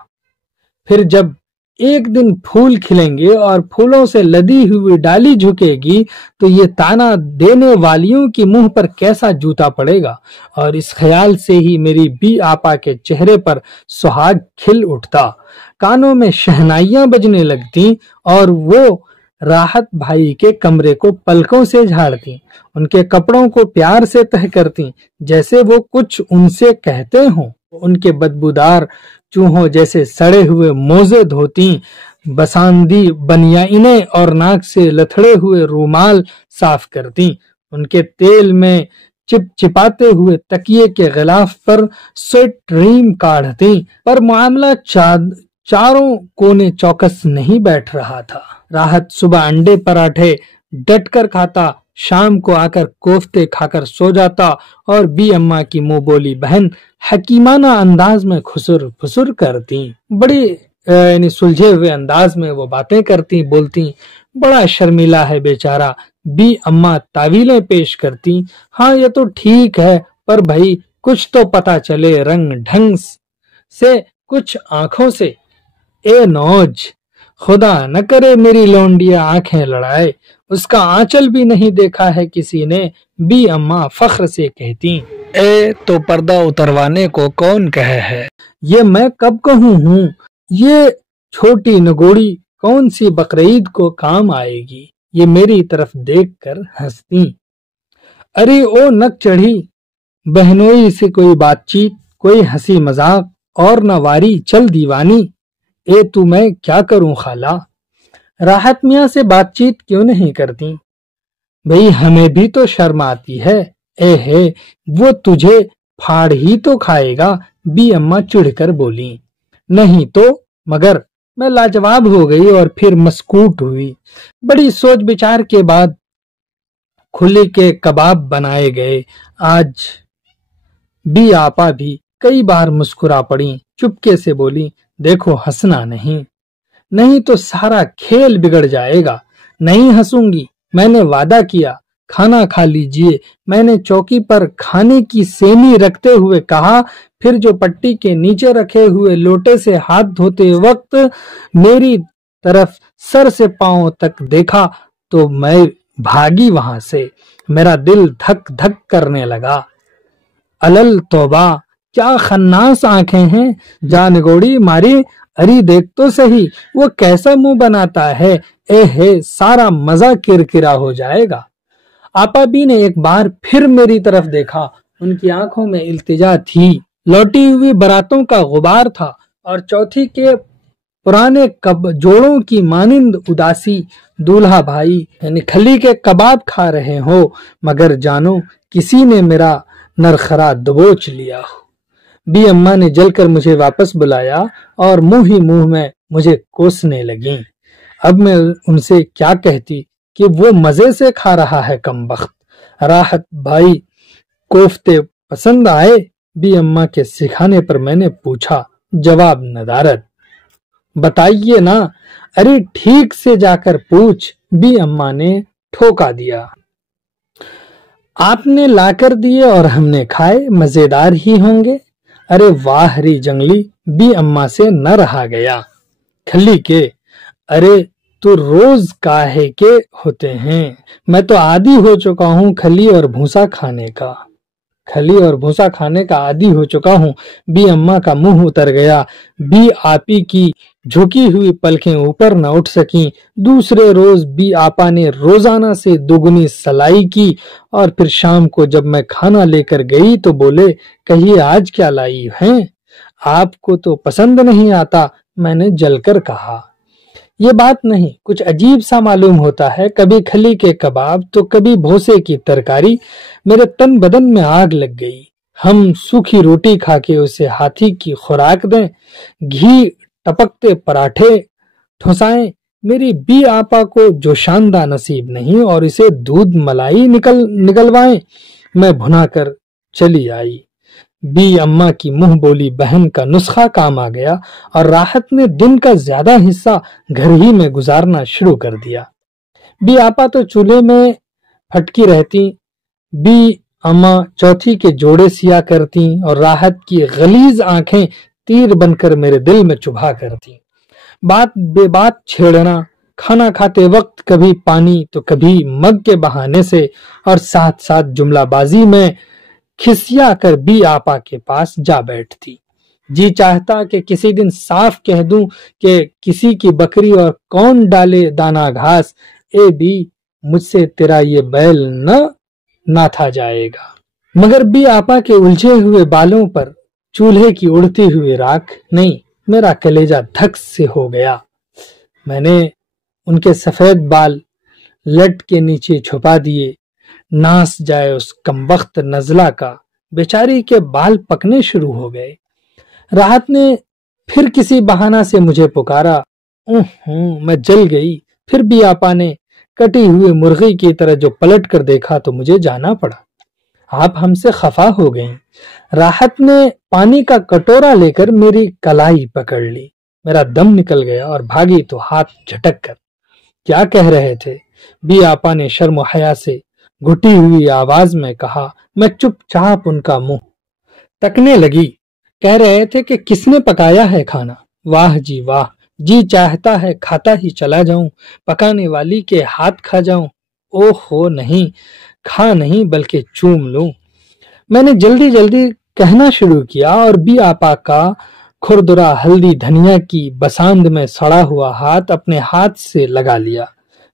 फिर जब एक दिन फूल खिलेंगे और फूलों से लदी हुई डाली झुकेगी तो ये ताना देने वालियों की मुंह पर कैसा जूता पड़ेगा। और इस ख्याल से ही मेरी बी आपा के चेहरे पर सुहाग खिल उठता, कानों में शहनाइयां बजने लगती और वो राहत भाई के कमरे को पलकों से झाड़ती, उनके कपड़ों को प्यार से तह करती जैसे वो कुछ उनसे कहते हों। उनके बदबूदार चूहों जैसे सड़े हुए मोजे धोती, बसांदी बनियाइने और नाक से लथड़े हुए रूमाल साफ करती। उनके तेल में चिपचिपाते हुए तकिए के गिलाफ पर स्वेट ड्रीम काढ़ती। पर मामला चारों कोने चौकस नहीं बैठ रहा था। राहत सुबह अंडे पराठे डट कर खाता, शाम को आकर कोफ्ते खाकर सो जाता और बी अम्मा की मुंह बोली बहन हकीमाना अंदाज में खुसुर फुसुर करती। बड़ी यानी सुलझे हुए अंदाज में वो बातें करती, बोलती। बड़ा शर्मिला है बेचारा। बी अम्मा तावीलें पेश करती। हाँ ये तो ठीक है, पर भाई कुछ तो पता चले रंग ढंग से, कुछ आंखों से। ए नौज, खुदा न करे मेरी लौंडिया आंखें लड़ाए, उसका आंचल भी नहीं देखा है किसी ने, बी अम्मा फख्र से कहती। ए तो पर्दा उतरवाने को कौन कहे है, ये मैं कब कहूँ हूँ, ये छोटी नगोड़ी कौन सी बकरीद को काम आएगी। ये मेरी तरफ देखकर हंसती। अरे ओ नक चढ़ी, बहनोई से कोई बातचीत, कोई हंसी मजाक और न वारी चल दीवानी। ए तू मैं क्या करूं खाला, राहत मियाँ से बातचीत क्यों नहीं करती। भाई हमें भी तो शर्म आती है। ए है वो तुझे फाड़ ही तो खाएगा, बी अम्मा चिढ़कर बोली। नहीं तो मगर, मैं लाजवाब हो गई और फिर मस्कूट हुई। बड़ी सोच विचार के बाद खुले के कबाब बनाए गए। आज बी आपा भी कई बार मुस्कुरा पड़ी। चुपके से बोली, देखो हंसना नहीं, नहीं तो सारा खेल बिगड़ जाएगा। नहीं हंसूंगी, मैंने वादा किया। खाना खा लीजिए, मैंने चौकी पर खाने की सेनी रखते हुए कहा। फिर जो पट्टी के नीचे रखे हुए लोटे से हाथ धोते वक्त मेरी तरफ सर से पांव तक देखा तो मैं भागी वहां से। मेरा दिल धक धक करने लगा। अलल तौबा, क्या खन्नास आंखें हैं, जानगोड़ी मारी। अरे देख तो सही, वो कैसा मुंह बनाता है। ए है सारा मजा किरकिरा हो जाएगा। आपा बी ने एक बार फिर मेरी तरफ देखा। उनकी आंखों में इल्तिजा थी। लौटी हुई बारातों का गुबार था और चौथी के पुराने जोड़ों की मानिंद उदासी। दूल्हा भाई यानी खली के कबाब खा रहे हो, मगर जानो किसी ने मेरा नरखरा दबोच लिया हो। बी अम्मा ने जलकर मुझे वापस बुलाया और मुंह ही मुंह में मुझे कोसने लगी। अब मैं उनसे क्या कहती कि वो मजे से खा रहा है कमबख्त। राहत भाई कोफ्ते पसंद आए, बी अम्मा के सिखाने पर मैंने पूछा। जवाब नदारत। बताइए ना। अरे ठीक से जाकर पूछ, बी अम्मा ने ठोका दिया। आपने लाकर दिए और हमने खाए, मजेदार ही होंगे। अरे वाह री जंगली, बी अम्मा से न रहा गया। खली के, अरे तो रोज काहे के होते हैं, मैं तो आदी हो चुका हूँ खली और भूसा खाने का। खली और भूसा खाने का आदी हो चुका हूँ। बी अम्मा का मुंह उतर गया। बी आपी की झुकी हुई पलकें ऊपर न उठ सकी। दूसरे रोज बी आपा ने रोजाना से दुगनी सलाई की और फिर शाम को जब मैं खाना लेकर गई तो बोले, कहिए आज क्या लाई हैं, आपको तो पसंद नहीं आता। मैंने जलकर कहा, ये बात नहीं, कुछ अजीब सा मालूम होता है, कभी खली के कबाब तो कभी भोसे की तरकारी। मेरे तन बदन में आग लग गई। हम सूखी रोटी खा के उसे हाथी की खुराक दें, घी टपकते पराठे ठुसाएं। मेरी बी आपा को जो शानदार नसीब नहीं और इसे दूध मलाई निकलवाएं। मैं भुना कर चली आई। बी अम्मा की मुंह बोली बहन का नुस्खा काम आ गया और राहत ने दिन का ज्यादा हिस्सा घर ही में गुजारना शुरू कर दिया। बी आपा तो चूल्हे में फटकी रहती, बी अम्मा चौथी के जोड़े सिया करती और राहत की गलीज आंखें तीर बनकर मेरे दिल में चुभा करती। बात बेबात छेड़ना, खाना खाते वक्त कभी पानी तो कभी मग के बहाने से और साथ साथ जुमलाबाजी में खिसिया कर बी आपा के पास जा बैठती। जी चाहता कि किसी दिन साफ कह दूं कि किसी की बकरी और कौन डाले दाना घास। ए बी, मुझसे तेरा ये बैल ना था जाएगा। मगर बी आपा के उलझे हुए बालों पर चूल्हे की उड़ती हुई राख, नहीं, मेरा कलेजा धक से हो गया। मैंने उनके सफेद बाल लट के नीचे छुपा दिए। नास जाए उस कमबख्त नजला का, बेचारी के बाल पकने शुरू हो गए। राहत ने फिर किसी बहाना से मुझे पुकारा। मैं जल गई। फिर भी आपा ने कटी हुई मुर्गी की तरह जो पलट कर देखा तो मुझे जाना पड़ा। आप हमसे खफा हो गईं। राहत ने पानी का कटोरा लेकर मेरी कलाई पकड़ ली। मेरा दम निकल गया और भागी तो हाथ झटक कर। क्या कह रहे थे? बी आपा ने शर्म हया से घुटी हुई आवाज में कहा। मैं चुपचाप उनका मुंह तकने लगी। कह रहे थे कि किसने पकाया है खाना। वाह जी वाह, जी चाहता है खाता ही चला जाऊं, पकाने वाली के हाथ खा जाऊं। ओहो नहीं, खा नहीं बल्कि चूम लूं। मैंने जल्दी जल्दी कहना शुरू किया और बी आपा का खुरदुरा हल्दी धनिया की बसांद में सड़ा हुआ हाथ अपने हाथ से लगा लिया।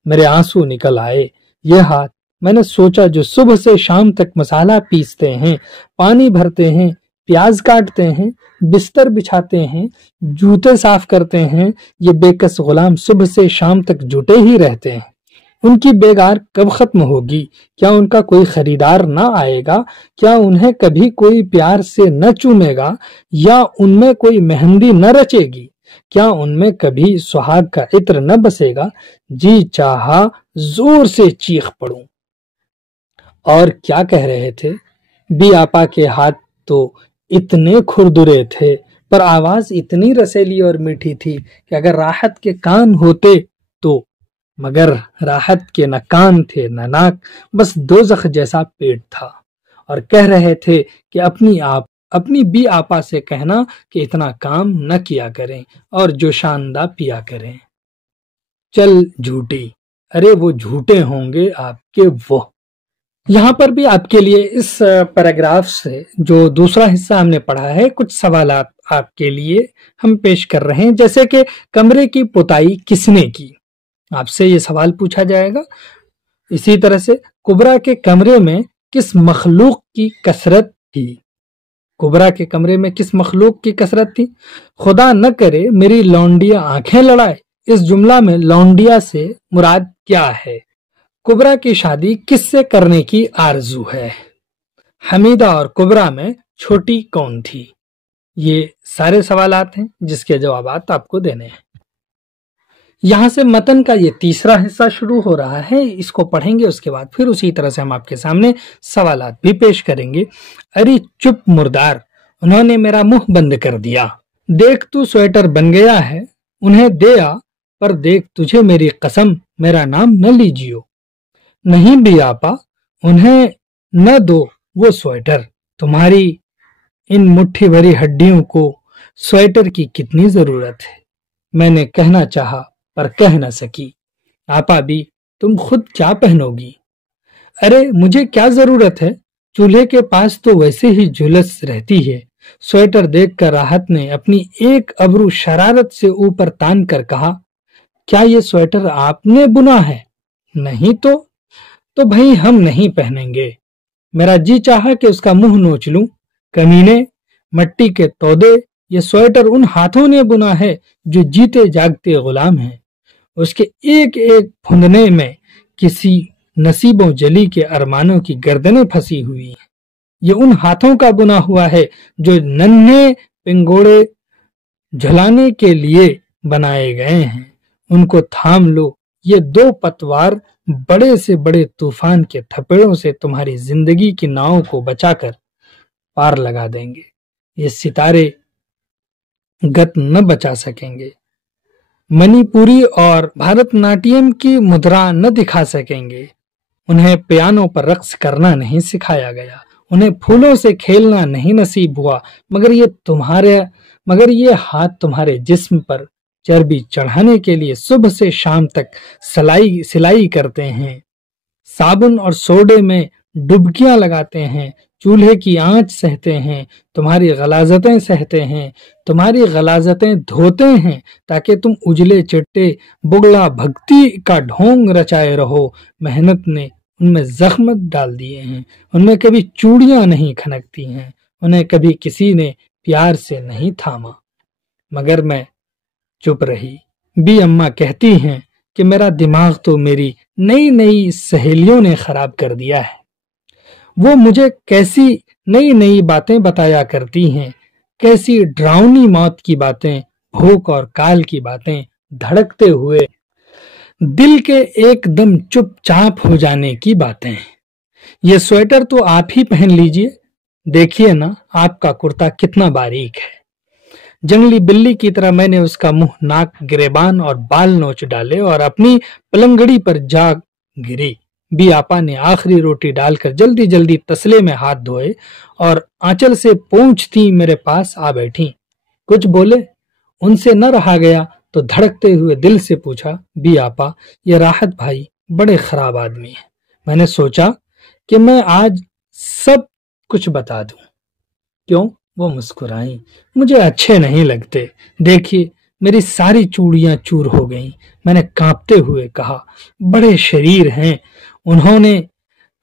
मेरे आंसू निकल आए। यह हाथ, मैंने सोचा, जो सुबह से शाम तक मसाला पीसते हैं, पानी भरते हैं, प्याज काटते हैं, बिस्तर बिछाते हैं, जूते साफ करते हैं, ये बेकस गुलाम सुबह से शाम तक जुटे ही रहते हैं। उनकी बेगार कब खत्म होगी? क्या उनका कोई खरीदार ना आएगा? क्या उन्हें कभी कोई प्यार से न चूमेगा? या उनमें कोई मेहंदी न रचेगी? क्या उनमें कभी सुहाग का इत्र न बसेगा? जी चाहा जोर से चीख पड़ूं। और क्या कह रहे थे? बी आपा के हाथ तो इतने खुरदुरे थे, पर आवाज इतनी रसीली और मीठी थी कि अगर राहत के कान होते तो, मगर राहत के न कान थे न नाक, बस दोजख जैसा पेट था। और कह रहे थे कि अपनी बी आपा से कहना कि इतना काम न किया करें और जो शानदा पिया करें। चल झूठी, अरे वो झूठे होंगे आपके वो। यहाँ पर भी आपके लिए इस पैराग्राफ से जो दूसरा हिस्सा हमने पढ़ा है, कुछ सवालात आपके लिए हम पेश कर रहे हैं। जैसे कि कमरे की पुताई किसने की? आपसे ये सवाल पूछा जाएगा। इसी तरह से कुबरा के कमरे में किस मखलूक की कसरत थी? कुबरा के कमरे में किस मखलूक की कसरत थी? खुदा न करे मेरी लौंडिया आंखें लड़ाए। इस जुमला में लौंडिया से मुराद क्या है? कुबरा की शादी किससे करने की आरजू है? हमीदा और कुबरा में छोटी कौन थी? ये सारे सवालात हैं जिसके जवाबात आपको देने हैं। यहाँ से मतन का ये तीसरा हिस्सा शुरू हो रहा है। इसको पढ़ेंगे, उसके बाद फिर उसी तरह से हम आपके सामने सवालात भी पेश करेंगे। अरे चुप मुर्दार, उन्होंने मेरा मुंह बंद कर दिया। देख तू स्वेटर बन गया है, उन्हें दे आ, पर देख तुझे मेरी कसम मेरा नाम न लीजियो। नहीं भी आपा, उन्हें न दो वो स्वेटर। तुम्हारी इन मुट्ठी भरी हड्डियों को स्वेटर की कितनी जरूरत है? मैंने कहना चाहा पर कह न सकी। आपा भी, तुम खुद क्या पहनोगी? अरे मुझे क्या जरूरत है, चूल्हे के पास तो वैसे ही झुलस रहती है। स्वेटर देखकर राहत ने अपनी एक अबरू शरारत से ऊपर तान कर कहा, क्या ये स्वेटर आपने बुना है? नहीं तो भाई हम नहीं पहनेंगे। मेरा जी चाहा कि उसका मुंह नोच लूं। कमीने, मट्टी के तौदे, ये स्वेटर उन हाथों ने बुना है जो जीते जागते गुलाम हैं। उसके एक एक फुंदने में किसी नसीबों जली के अरमानों की गर्दनें फंसी हुई हैं। ये उन हाथों का बुना हुआ है जो नन्हे पिंगोड़े झुलाने के लिए बनाए गए हैं। उनको थाम लो, ये दो पतवार बड़े से बड़े तूफान के थपेड़ों से तुम्हारी जिंदगी की नावों को बचाकर पार लगा देंगे। ये सितारे गत न बचा सकेंगे। मणिपुरी और भारतनाट्यम की मुद्रा न दिखा सकेंगे। उन्हें पियानो पर रक्स करना नहीं सिखाया गया। उन्हें फूलों से खेलना नहीं नसीब हुआ। मगर ये हाथ तुम्हारे जिस्म पर चर्बी चढ़ाने के लिए सुबह से शाम तक सिलाई करते हैं, साबुन और सोडे में डुबकियां लगाते हैं, चूल्हे की आंच सहते हैं, तुम्हारी गलाजतें सहते हैं, तुम्हारी गलाजतें धोते हैं ताकि तुम उजले चिट्टे बुगला भक्ति का ढोंग रचाए रहो। मेहनत ने उनमें जख्म डाल दिए हैं। उनमें कभी चूड़ियां नहीं खनकती हैं। उन्हें कभी किसी ने प्यार से नहीं थामा। मगर मैं चुप रही। बी अम्मा कहती हैं कि मेरा दिमाग तो मेरी नई नई सहेलियों ने खराब कर दिया है। वो मुझे कैसी नई नई बातें बताया करती हैं, कैसी डरावनी मौत की बातें, भूख और काल की बातें, धड़कते हुए दिल के एकदम चुपचाप हो जाने की बातें। ये स्वेटर तो आप ही पहन लीजिए, देखिए ना आपका कुर्ता कितना बारीक है। जंगली बिल्ली की तरह मैंने उसका मुंह, नाक, गिरेबान और बाल नोच डाले और अपनी पलंगड़ी पर जा गिरी। बी आपा ने आखिरी रोटी डालकर जल्दी जल्दी तसले में हाथ धोए और आंचल से पूंछती मेरे पास आ बैठी। कुछ बोले, उनसे न रहा गया तो धड़कते हुए दिल से पूछा, बी आपा, ये राहत भाई बड़े खराब आदमी है। मैंने सोचा कि मैं आज सब कुछ बता दूं। क्यों? वो मुस्कुराई। मुझे अच्छे नहीं लगते। देखिए, मेरी सारी चूड़ियां चूर हो गईं। मैंने कांपते हुए कहा, बड़े शरीर हैं। उन्होंने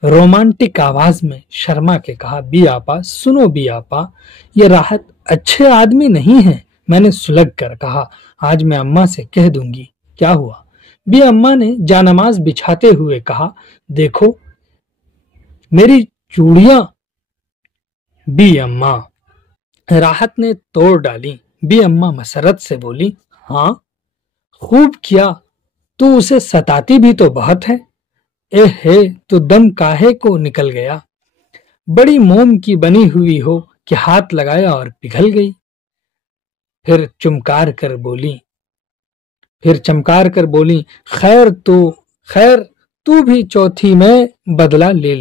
रोमांटिक आवाज में शर्मा के कहा, बी आपा सुनो बी आपा, ये राहत अच्छे आदमी नहीं है। मैंने सुलग कर कहा, आज मैं अम्मा से कह दूंगी। क्या हुआ? बी अम्मा ने जानमाज बिछाते हुए कहा, देखो मेरी चूड़ियां। बी अम्मा। राहत ने तोड़ डाली। बी अम्मा मसरत से बोली, हाँ खूब किया, तू उसे सताती भी तो बहुत है। हे तो दम काहे को निकल गया? बड़ी मोम की बनी हुई हो कि हाथ लगाया और पिघल गई। फिर चमकार कर बोली, खैर तू भी चौथी में बदला ले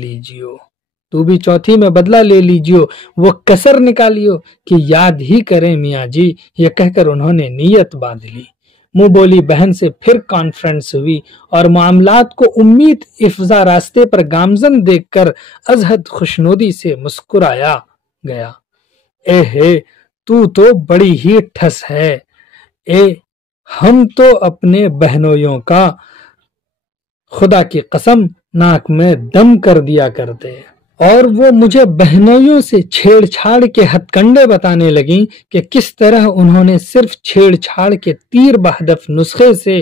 लीजियो। वो कसर निकालियो कि याद ही करें मियाँ जी। ये कहकर उन्होंने नीयत बांध ली। मुंह बोली बहन से फिर कॉन्फ्रेंस हुई और मामलात को उम्मीद इफ्जा रास्ते पर गामजन देखकर अजहद खुशनुदी से मुस्कुराया गया। हे तू तो बड़ी ही ठस है। हम तो अपने बहनोइयों का खुदा की कसम नाक में दम कर दिया करते, और वो मुझे बहनोइयों से छेड़छाड़ के हथकंडे बताने लगी कि किस तरह उन्होंने सिर्फ छेड़छाड़ के तीर बहदफ नुस्खे से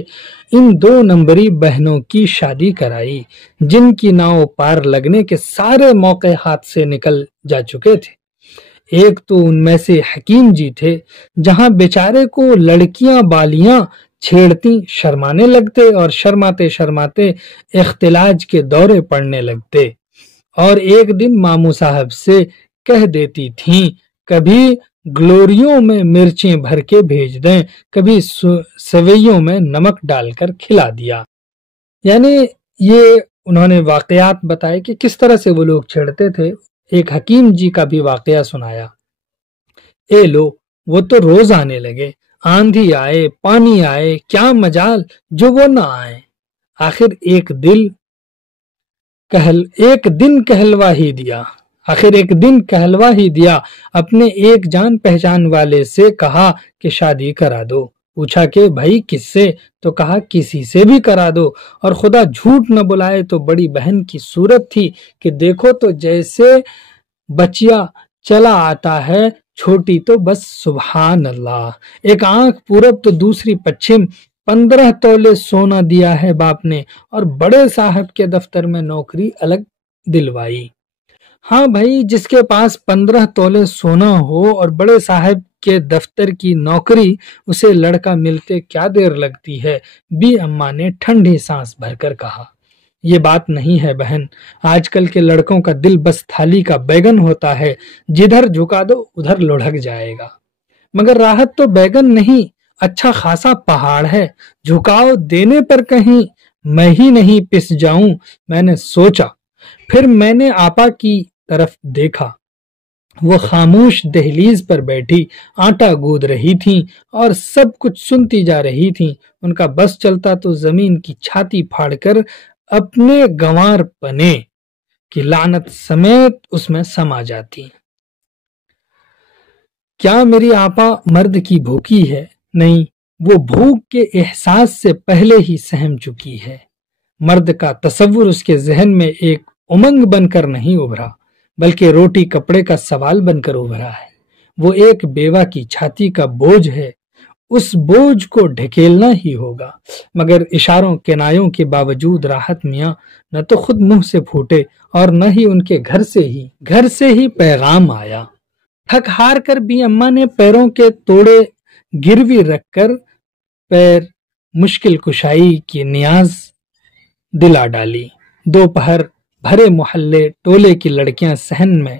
इन 2 नंबरी बहनों की शादी कराई, जिनकी नाव पार लगने के सारे मौके हाथ से निकल जा चुके थे। एक तो उनमें से हकीम जी थे, जहां बेचारे को लड़कियां बालियां छेड़ती शर्माने लगते और शर्माते शर्माते इख्तिलाज के दौरे पड़ने लगते, और एक दिन मामू साहब से कह देती थीं, कभी ग्लोरियों में मिर्चें भर के भेज दें, कभी सवैयों में नमक डालकर खिला दिया। यानी ये उन्होंने वाकयात बताए कि किस तरह से वो लोग छेड़ते थे। एक हकीम जी का भी वाकया सुनाया। लो वो तो रोज आने लगे, आंधी आए पानी आए, क्या मजाल जो वो ना आए। आखिर एक दिन कहलवा ही दिया। अपने एक जान पहचान वाले से कहा कि शादी करा दो। पूछा कि भाई किससे? तो कहा किसी से भी करा दो, और खुदा झूठ न बुलाए तो बड़ी बहन की सूरत थी कि देखो तो जैसे बचिया चला आता है, छोटी तो बस सुभान अल्लाह। एक आंख पूरब तो दूसरी पश्चिम। 15 तोले सोना दिया है बाप ने, और बड़े साहब के दफ्तर में नौकरी अलग दिलवाई। हाँ भाई, जिसके पास 15 तोले सोना हो और बड़े साहब के दफ्तर की नौकरी, उसे लड़का मिलते क्या देर लगती है। बी अम्मा ने ठंडी सांस भरकर कहा, ये बात नहीं है बहन, आजकल के लड़कों का दिल बस थाली का बैगन होता है, जिधर झुका दो उधर लुढ़क जाएगा। मगर राहत तो बैगन नहीं, अच्छा खासा पहाड़ है, झुकाव देने पर कहीं मैं ही नहीं पिस जाऊं। मैंने सोचा। फिर मैंने आपा की तरफ देखा। वो खामोश दहलीज पर बैठी आटा गूंद रही थीं और सब कुछ सुनती जा रही थीं। उनका बस चलता तो जमीन की छाती फाड़कर अपने गंवार पने की लानत समेत उसमें समा जाती। क्या मेरी आपा मर्द की भूखी है? नहीं, वो भूख के एहसास से पहले ही सहम चुकी है। मर्द का तसव्वुर उसके जहन में एक उमंग बनकर नहीं उभरा, बल्कि रोटी कपड़े का सवाल बनकर उभरा है। वो एक बेवा की छाती का बोझ है, उस बोझ को ढकेलना ही होगा। मगर इशारों किनायों के बावजूद राहत मियाँ न तो खुद मुंह से फूटे और न ही उनके घर से ही पैगाम आया। थक हार कर भी अम्मा ने पैरों के तोड़े गिरवी रखकर पैर मुश्किल कुशाई की नियाज दिला डाली। दोपहर भरे मोहल्ले टोले की लड़कियां सहन में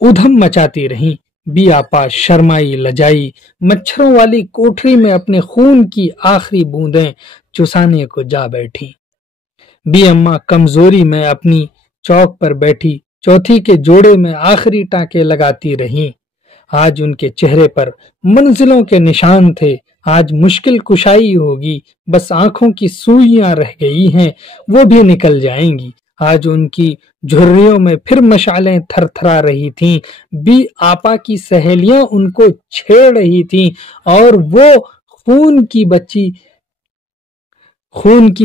उधम मचाती रहीं। बी आपा शर्माई लजाई मच्छरों वाली कोठरी में अपने खून की आखिरी बूंदें चुसाने को जा बैठी। बी अम्मा कमजोरी में अपनी चौक पर बैठी चौथी के जोड़े में आखिरी टांके लगाती रहीं। आज उनके चेहरे पर मंजिलों के निशान थे। آج مشکل کشائی ہوگی، بس آنکھوں کی سوئیاں رہ گئی ہیں، وہ بھی نکل جائیں گی۔ آج ان کی جھریوں میں پھر مشعلیں تھر تھرا رہی تھیں، بی آپا کی سہیلیاں ان کو چھیڑ رہی تھیں اور وہ خون کی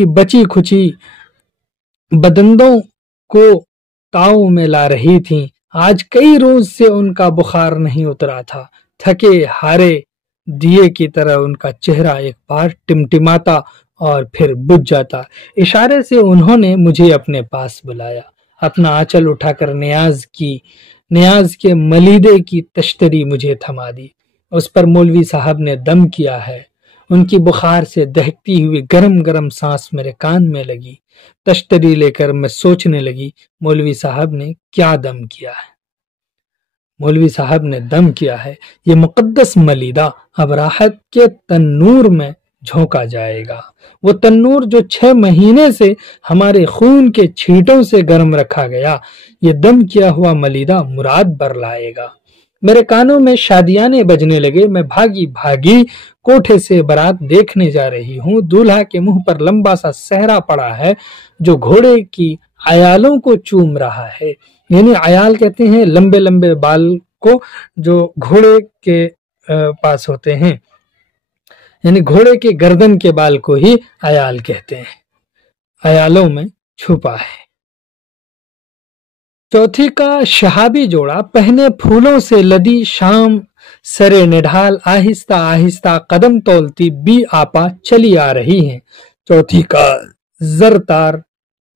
بچی کھچی بدندوں کو تاؤ میں لا رہی تھیں۔ آج کئی روز سے ان کا بخار نہیں اترا تھا، تھکے ہارے دیے کی طرح ان کا چہرہ ایک بار ٹمٹماتا اور پھر بجھ جاتا۔ اشارے سے انہوں نے مجھے اپنے پاس بلایا، اپنا آنچل اٹھا کر نیاز کے ملیدے کی تشتری مجھے تھما دی۔ اس پر مولوی صاحب نے دم کیا ہے۔ ان کی بخار سے دہکتی ہوئی گرم گرم سانس میرے کان میں لگی۔ تشتری لے کر میں سوچنے لگی، مولوی صاحب نے کیا دم کیا ہے؟ مولوی صاحب نے دم کیا ہے، یہ مقدس ملیدہ اب راحت کے تنور میں جھونکا جائے گا، وہ تنور جو 6 مہینے سے ہمارے خون کے چھینٹوں سے گرم رکھا گیا۔ یہ دم کیا ہوا ملیدہ مراد بر لائے گا۔ میرے کانوں میں شادیانے بجنے لگے۔ میں بھاگی کوٹھے سے بارات دیکھنے جا رہی ہوں۔ دولہا کے منہ پر لمبا سا صحرا پڑا ہے جو گھوڑے کی عیالوں کو چوم رہا ہے، یعنی عیال کہتے ہیں لمبے لمبے بال کو جو گھوڑے کے پاس ہوتے ہیں، یعنی گھوڑے کے گردن کے بال کو ہی عیال کہتے ہیں، عیالوں میں چھپا ہے۔ چوتھی کا شہابی جوڑا پہنے پھولوں سے لدی شام سرے نڈھال آہستہ آہستہ قدم تولتی بی آپا چلی آ رہی ہیں۔ چوتھی کا زرتار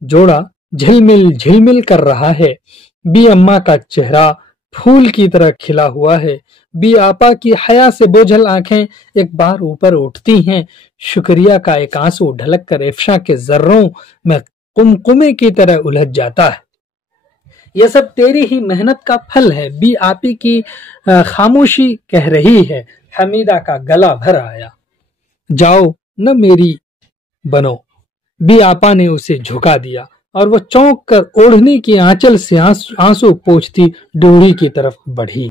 جوڑا جھلمل کر رہا ہے۔ بی اماں کا چہرہ پھول کی طرح کھلا ہوا ہے۔ بی آپا کی حیا سے بوجھل آنکھیں ایک بار اوپر اٹھتی ہیں۔ شکریہ کا ایک آنسو ڈھلک کر افشاں کے ذروں میں قمقمے کی طرح الجھ جاتا ہے۔ یہ سب تیری ہی محنت کا پھل ہے، بی آپی کی خاموشی کہہ رہی ہے۔ حمیدہ کا گلا بھر آیا۔ جاؤ نہ میری بنو۔ بی آپا نے اسے جھکا دیا اور وہ چونک کر اوڑھنی کی آنچل سے آنسو پوچھتی ڈیوڑی کی طرف بڑھی۔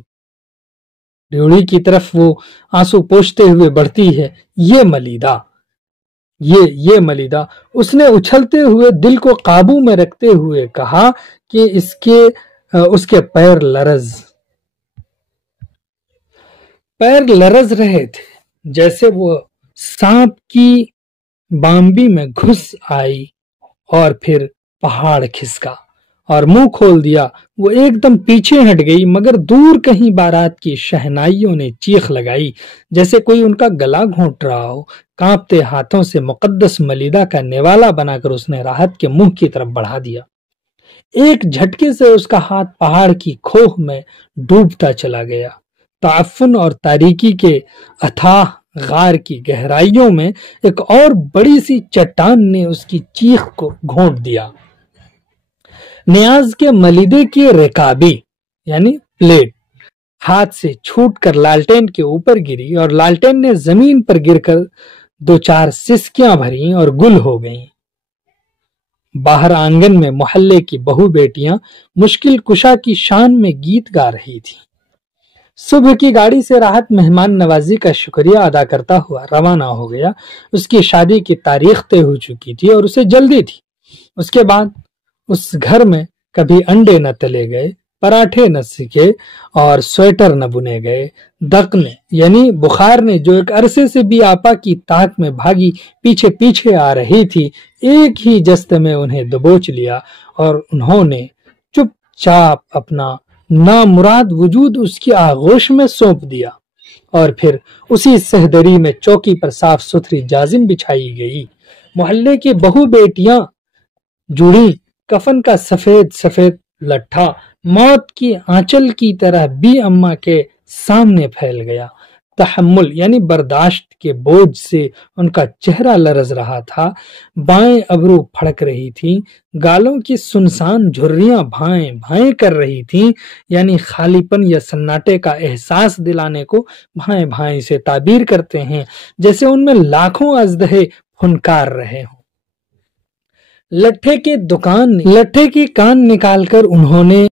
ڈیوڑی کی طرف وہ آنسو پوچھتے ہوئے بڑھتی ہے۔ یہ ملیدہ اس نے اچھلتے ہوئے دل کو قابو میں رکھتے ہوئے کہا کہ اس کے پیر لرز رہے تھے، جیسے وہ سانپ کی بامبی میں گھس آئی اور پھر پہاڑ کھسکا اور منہ کھول دیا۔ وہ ایک دم پیچھے ہٹ گئی، مگر دور کہیں بارات کی شہنائیوں نے چیخ لگائی، جیسے کوئی ان کا گلا گھونٹ رہا ہو۔ کانپتے ہاتھوں سے مقدس ملیدہ کا نیوالا بنا کر اس نے راحت کے منہ کی طرف بڑھا دیا۔ ایک جھٹکے سے اس کا ہاتھ پہاڑ کی کھوہ میں ڈوبتا چلا گیا۔ تعفن اور تاریکی کے اتھاہ غار کی گہرائیوں میں ایک اور بڑی سی چٹان نے اس کی چیخ کو گھونٹ دیا۔ نیاز کے ملیدے کی رکابی یعنی پلیٹ ہاتھ سے چھوٹ کر لالٹین کے اوپر گری اور لالٹین نے زمین پر گر کر 2-4 سسکیاں بھریں اور گل ہو گئیں۔ باہر آنگن میں محلے کی بہو بیٹیاں مشکل کشا کی شان میں گیت گا رہی تھی۔ صبح کی گاڑی سے راحت مہمان نوازی کا شکریہ ادا کرتا ہوا روانہ ہو گیا۔ اس کی شادی کی تاریخ طے ہو چکی تھی اور اسے جلدی تھی۔ اس کے بعد اس گھر میں کبھی انڈے نہ تلے گئے، پراٹھے نہ سیکے اور سویٹر نہ بنے گئے۔ دق نے یعنی بخار نے جو ایک عرصے سے بی آپا کی تاک میں بھاگی پیچھے آ رہی تھی، ایک ہی جست میں انہیں دبوچ لیا اور انہوں نے چپ چاپ اپنا نامراد وجود اس کی آغوش میں سونپ دیا۔ اور پھر اسی سہدری میں چوکی پر صاف ستھری جازم بچھائی گئی۔ محلے کی بہو بیٹیاں جڑی، کفن کا سفید لٹھا موت کی آنچل کی طرح بی اماں کے سامنے پھیل گیا۔ تحمل یعنی برداشت کے بوجھ سے ان کا چہرہ لرز رہا تھا، بائیں ابرو پھڑک رہی تھی، گالوں کی سنسان جھریاں بھائیں بھائیں کر رہی تھیں، یعنی خالی پن یا سناٹے کا احساس دلانے کو بھائیں بھائیں سے تعبیر کرتے ہیں، جیسے ان میں لاکھوں اژدہے پھنکار رہے ہوں۔ لٹھے کی کان نکال کر انہوں نے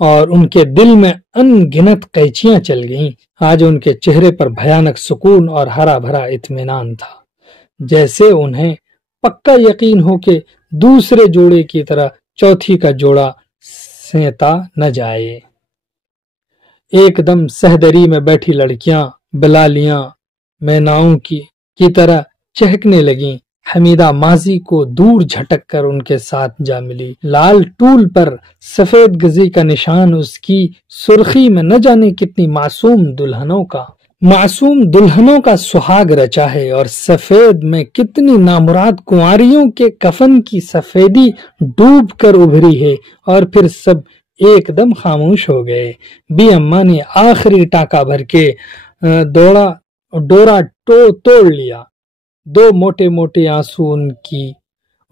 اور ان کے دل میں انگنت قیچیاں چل گئیں۔ آج ان کے چہرے پر بھیانک سکون اور ہرا بھرا اطمینان تھا، جیسے انہیں پکا یقین ہو کہ دوسرے جوڑے کی طرح چوتھی کا جوڑا سینتا نہ جائے۔ ایک دم سہدری میں بیٹھی لڑکیاں بلالیاں میناؤں کی طرح چہکنے لگیں۔ حمیدہ ماضی کو دور جھٹک کر ان کے ساتھ جا ملی۔ لال ٹول پر سفید گزی کا نشان، اس کی سرخی میں نہ جانے کتنی معصوم دلہنوں کا سہاگ رچا ہے، اور سفید میں کتنی نامراد کنواریوں کے کفن کی سفیدی ڈوب کر ابھری ہے۔ اور پھر سب ایک دم خاموش ہو گئے۔ بی اماں نے آخری ٹانکا بھر کے ڈورا توڑ لیا۔ دو موٹے موٹے آنسو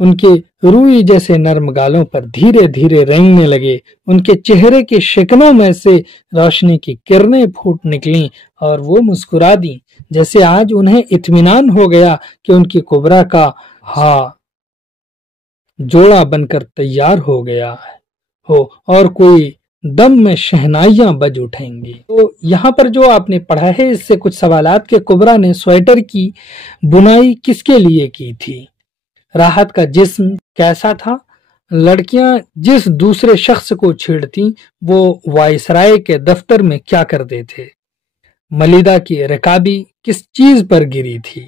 ان کے روئی جیسے نرم گالوں پر دھیرے دھیرے رنگنے لگے۔ ان کے چہرے کے شکنوں میں سے روشنی کی کرنیں پھوٹ نکلیں اور وہ مسکرا دیں، جیسے آج انہیں اطمینان ہو گیا کہ ان کی کبرا کا جوڑا بن کر تیار ہو گیا ہو اور کوئی دم میں شہنائیاں بج اٹھیں گی۔ تو یہاں پر جو آپ نے پڑھا ہے، اس سے کچھ سوالات کہ کبرا نے سویٹر کی بنائی کس کے لیے کی تھی؟ راحت کا جسم کیسا تھا؟ لڑکیاں جس دوسرے شخص کو چھیڑتیں وہ وائسرائے کے دفتر میں کیا کرتے تھے؟ ملیدہ کی رکابی کس چیز پر گری تھی؟